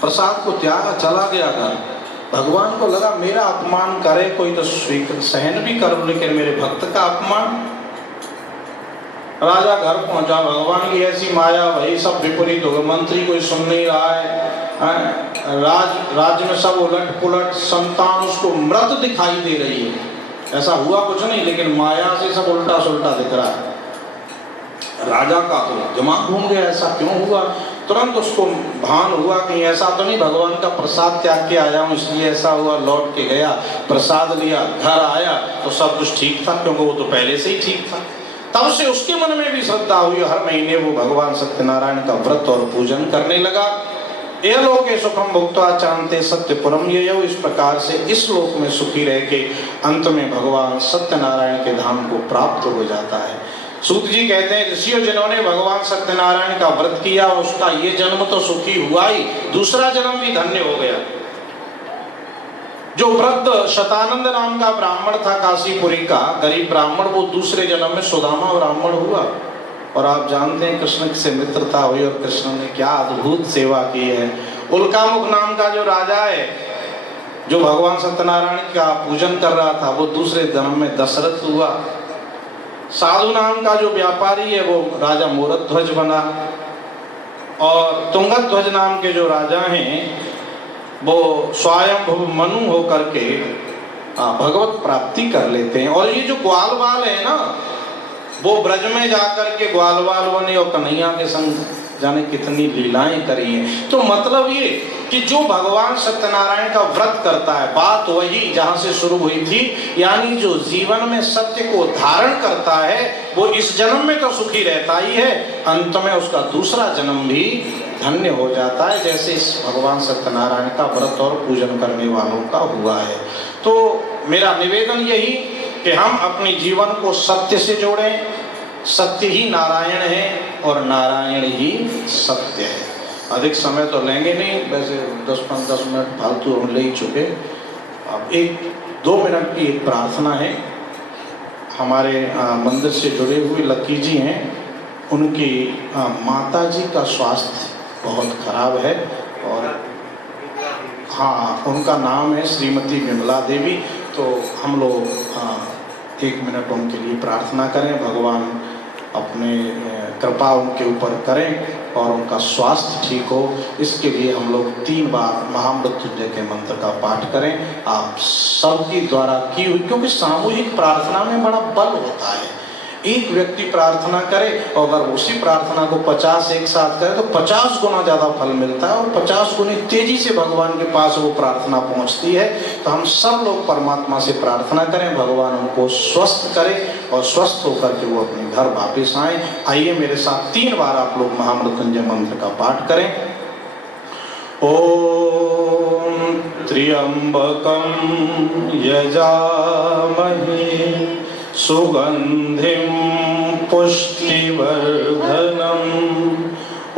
प्रसाद को त्यागा, चला गया घर। भगवान को लगा मेरा अपमान करे कोई तो स्वीकार सहन भी करो, लेकिन मेरे भक्त का अपमान। राजा घर पहुंचा, भगवान की ऐसी माया भाई, सब विपरीत हो गए। मंत्री कोई सुन नहीं रहा है, राज्य में सब उलट पुलट, संतान उसको मृत दिखाई दे रही है। ऐसा हुआ कुछ नहीं, लेकिन माया से सब उल्टा सुल्टा दिख रहा है। राजा का तो दिमाग घूम गया, ऐसा क्यों हुआ? तुरंत उसको भान हुआ कि ऐसा तो नहीं भगवान का प्रसाद त्याग के आया हूँ इसलिए ऐसा हुआ। लौट के गया, प्रसाद लिया, घर आया तो सब कुछ ठीक था, क्योंकि वो तो पहले से ही ठीक था। तब से उसके मन में भी श्रद्धा हुई, हर महीने वो भगवान सत्यनारायण का व्रत और पूजन करने लगा। ये लोके सुखम भुक्त्वा चान्ते सत्यपुरम ययौ। इस प्रकार से इस लोक में सुखी रह के अंत में भगवान सत्यनारायण के धाम को प्राप्त हो जाता है। सूत जी कहते हैं ऋषियों, जिन्होंने भगवान सत्यनारायण का व्रत किया उसका ये जन्म तो सुखी हुआ ही, दूसरा जन्म भी धन्य हो गया। जो वृद्ध शतानंद नाम का ब्राह्मण था काशीपुरी का, गरीब ब्राह्मण, वो दूसरे जन्म में सुदामा ब्राह्मण हुआ। और आप जानते हैं कृष्ण से मित्रता हुई और कृष्ण ने क्या अद्भुत सेवा की है। उल्कामुख नाम का जो राजा है, जो भगवान सत्यनारायण का पूजन कर रहा था, वो दूसरे जन्म में दशरथ हुआ। साधु नाम का जो व्यापारी है वो राजा मोरध्वज बना। और तुंगध्वज नाम के जो राजा हैं वो स्वयं मनु होकर के भगवत प्राप्ति कर लेते हैं। और ये जो ग्वालवाल है ना, वो ब्रज में जाकर के ग्वालवालों ने और कन्हैया के संग जाने कितनी लीलाएं करी हैं। तो मतलब ये कि जो भगवान सत्यनारायण का व्रत करता है, बात वही जहां से शुरू हुई थी, यानी जो जीवन में सत्य को धारण करता है वो इस जन्म में तो सुखी रहता ही है, अंत में उसका दूसरा जन्म भी धन्य हो जाता है, जैसे इस भगवान सत्यनारायण का व्रत और पूजन करने वालों का हुआ है। तो मेरा निवेदन यही कि हम अपने जीवन को सत्य से जोड़ें, सत्य ही नारायण है और नारायण ही सत्य है। अधिक समय तो लेंगे नहीं, वैसे 10 मिनट फालतू हम ले ही चुके। अब 1-2 मिनट की एक प्रार्थना है। हमारे मंदिर से जुड़े हुए लकी जी हैं, उनकी माता जी का स्वास्थ्य बहुत खराब है और हाँ, उनका नाम है श्रीमती विमला देवी। तो हम लोग 1 मिनट उनके लिए प्रार्थना करें, भगवान अपने कृपा उनके ऊपर करें और उनका स्वास्थ्य ठीक हो। इसके लिए हम लोग 3 बार महामृत्युंजय के मंत्र का पाठ करें, आप सबके द्वारा की हुई, क्योंकि सामूहिक प्रार्थना में बड़ा बल होता है। एक व्यक्ति प्रार्थना करे और अगर उसी प्रार्थना को 50 एक साथ करे तो 50 गुना ज़्यादा फल मिलता है और 50 गुनी तेजी से भगवान के पास वो प्रार्थना पहुंचती है। तो हम सब लोग परमात्मा से प्रार्थना करें, भगवान उनको स्वस्थ करे और स्वस्थ होकर के वो अपने घर वापस आए। आइए मेरे साथ 3 बार आप लोग महामृत्युंजय मंत्र का पाठ करें। ओम त्र्यंबकं यजामहे सुगंधिं पुष्टिवर्धनम्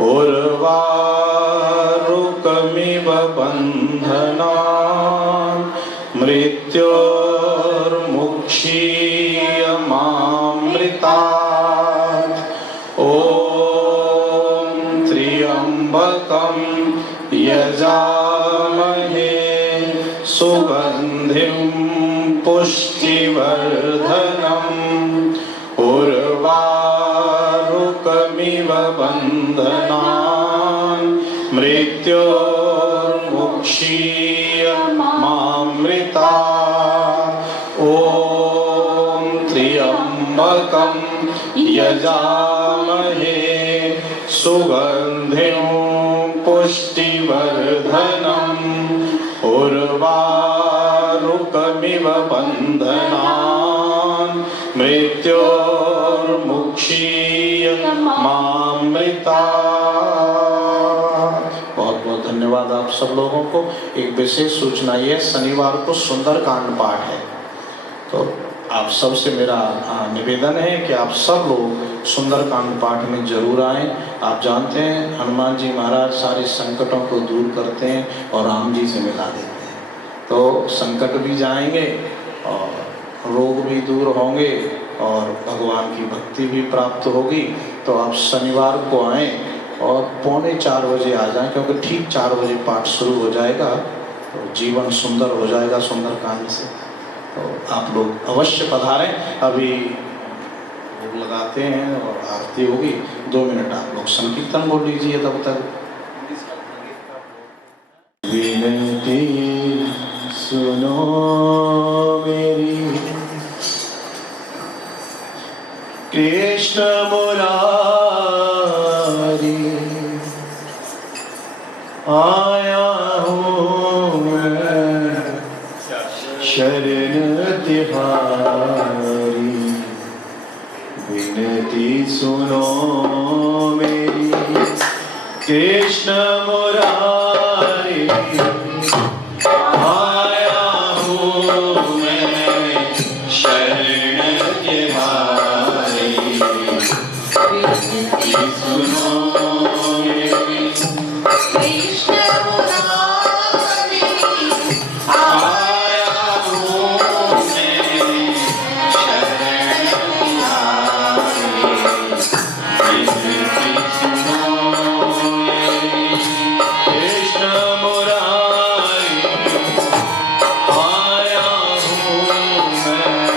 उर्वारुकमिव बन्धनान् मृत्योर्मुक्षीयमामृतात्। ॐ त्र्यंबकं यजामहे सुगंधिं पुष्टिवर्धनम् उर्वारुकमिव बन्धनान् मृत्योर्मुक्षीयमामृतात्। ॐ त्र्यंबकं यजामहे सुगंधिं पुष्टिवर्धनम् उर्वारुकमिव बन्धनान् मृत्योर्मुक्षीयमामृतात्। बहुत बहुत धन्यवाद आप सब लोगों को। एक विशेष सूचना ये, शनिवार को सुंदरकांड पाठ है, तो आप सब से मेरा निवेदन है कि आप सब लोग सुंदरकांड पाठ में जरूर आएं। आप जानते हैं हनुमान जी महाराज सारे संकटों को दूर करते हैं और राम जी से मिला देते हैं, तो संकट भी जाएंगे और रोग भी दूर होंगे और भगवान की भक्ति भी प्राप्त होगी। तो आप शनिवार को आएं और 3:45 बजे आ जाएं, क्योंकि ठीक 4 बजे पाठ शुरू हो जाएगा, तो जीवन सुंदर हो जाएगा सुंदरकांड से। तो आप लोग अवश्य पधारें। अभी भोग लगाते हैं और आरती होगी, 2 मिनट आप लोग संकीर्तन बोल लीजिए तब तक। विनती सुनो मेरी कृष्ण मुरारी, आया हूँ मैं शरण तिहारी। विनती सुनो मेरी कृष्ण मुरारी, आया हूँ मैं शरण तिहारी। विनती सुनो मेरी कृष्ण मुरारी, आया हूँ मैं शरण तिहारी। विनती सुनो मेरी कृष्ण मुरारी, आया हूँ मैं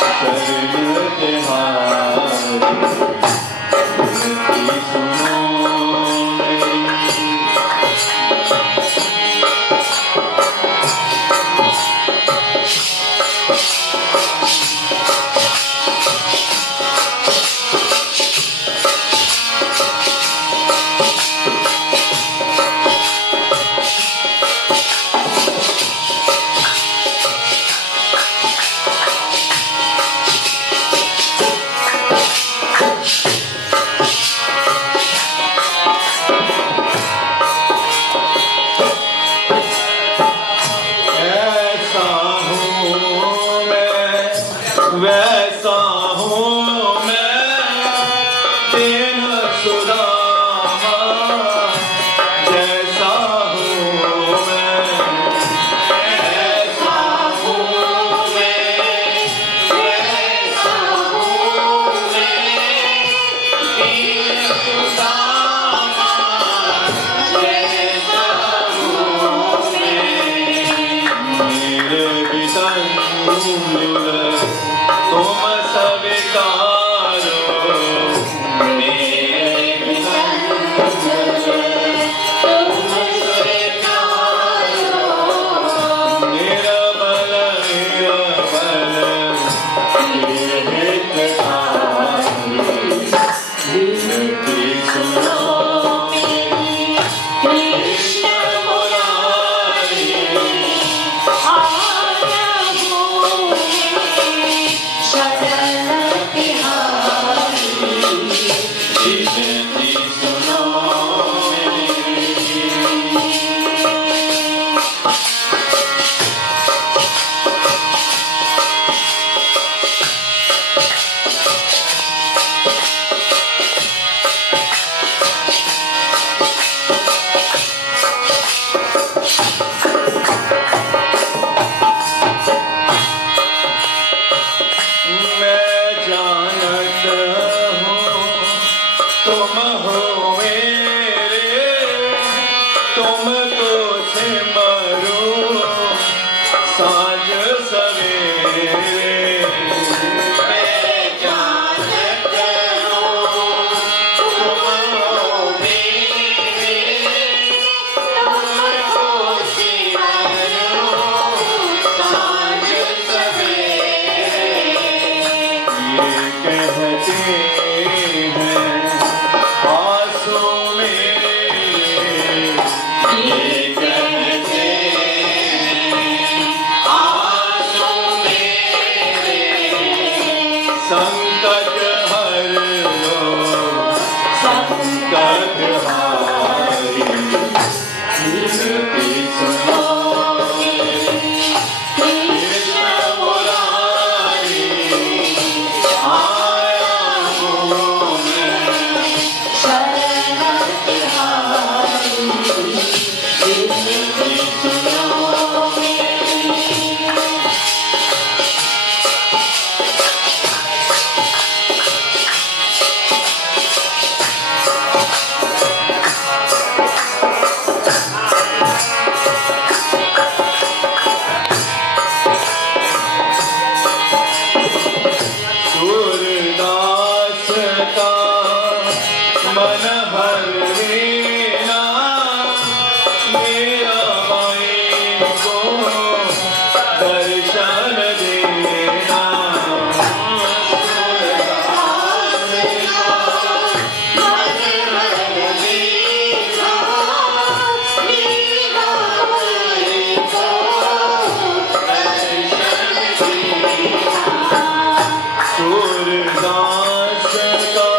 शरण तिहारी। विनती सुनो तेन सुदामा जैसा हूँ मैं, ऐसा हूँ मैं, वैसा हूँ मैं, दीन सुदामा जैसा हूँ मैं। मेरे वितंगुर तुम स्वीकारो, मेरे वितंगुर तुम स्वीकारो, निर्बल निर्बल हितकारी, विनती सुनो मेरी कृष्ण मुरारी, आया हूँ मैं शरण तिहारी, विनती सुनो मेरी। मैं जानत हूँ तुम हो मेरे, तुमको सिमरूं साँझ सवेरे। मैं जानत हूँ तुम हो मेरे, तुमको सिमरूं साँझ सवेरे। ये कहते हैं आंसू मेरे, ये कहते हैं आंसू मेरे, संकट हर लो संकट हारी, विनती सुनो कृष्ण मुरारी, आया हूँ मैं शरण तिहारी, विनती सुनो मेरी। सूरदास का मन हर लेना, मेरा भाई को दर्शन देना। सूरदास का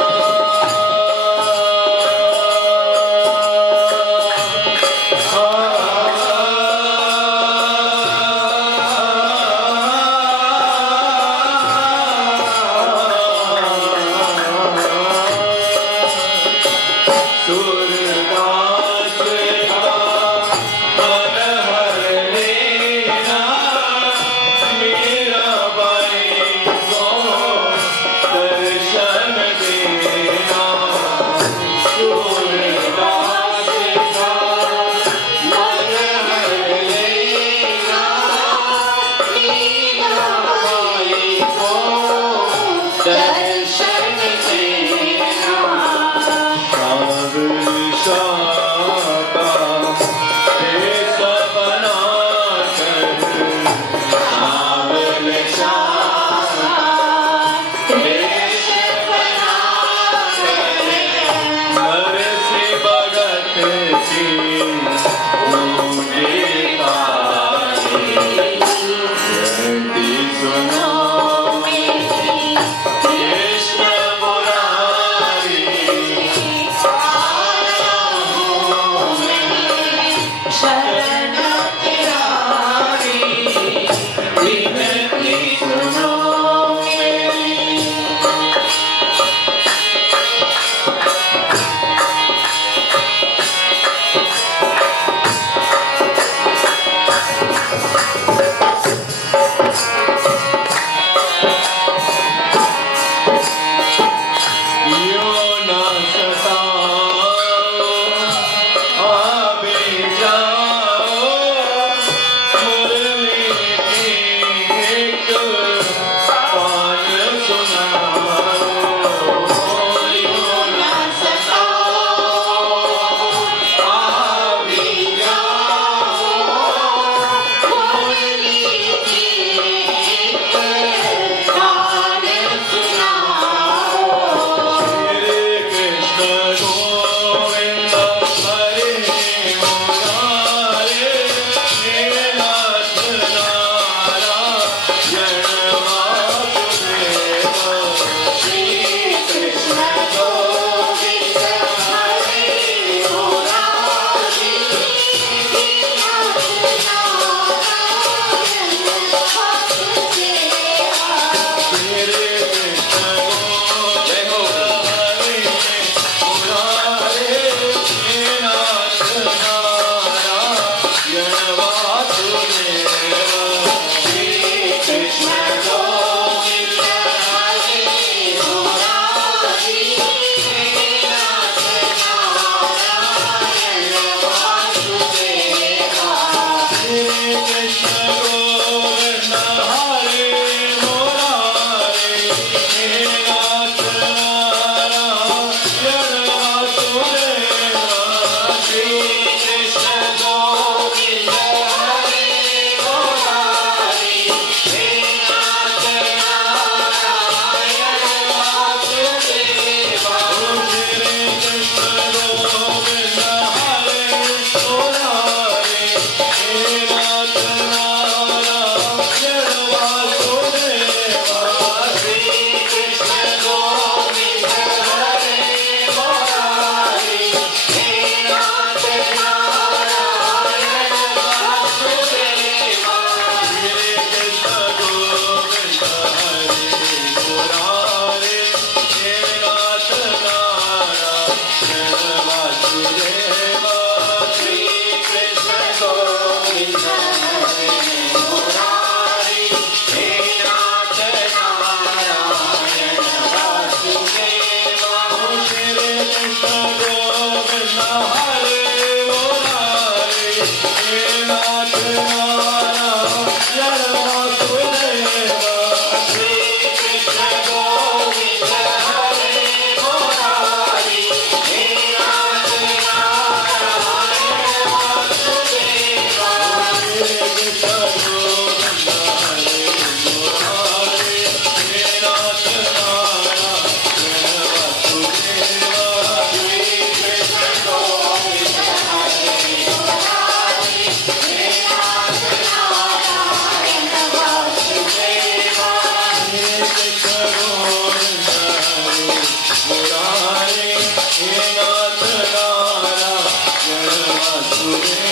वासुदेव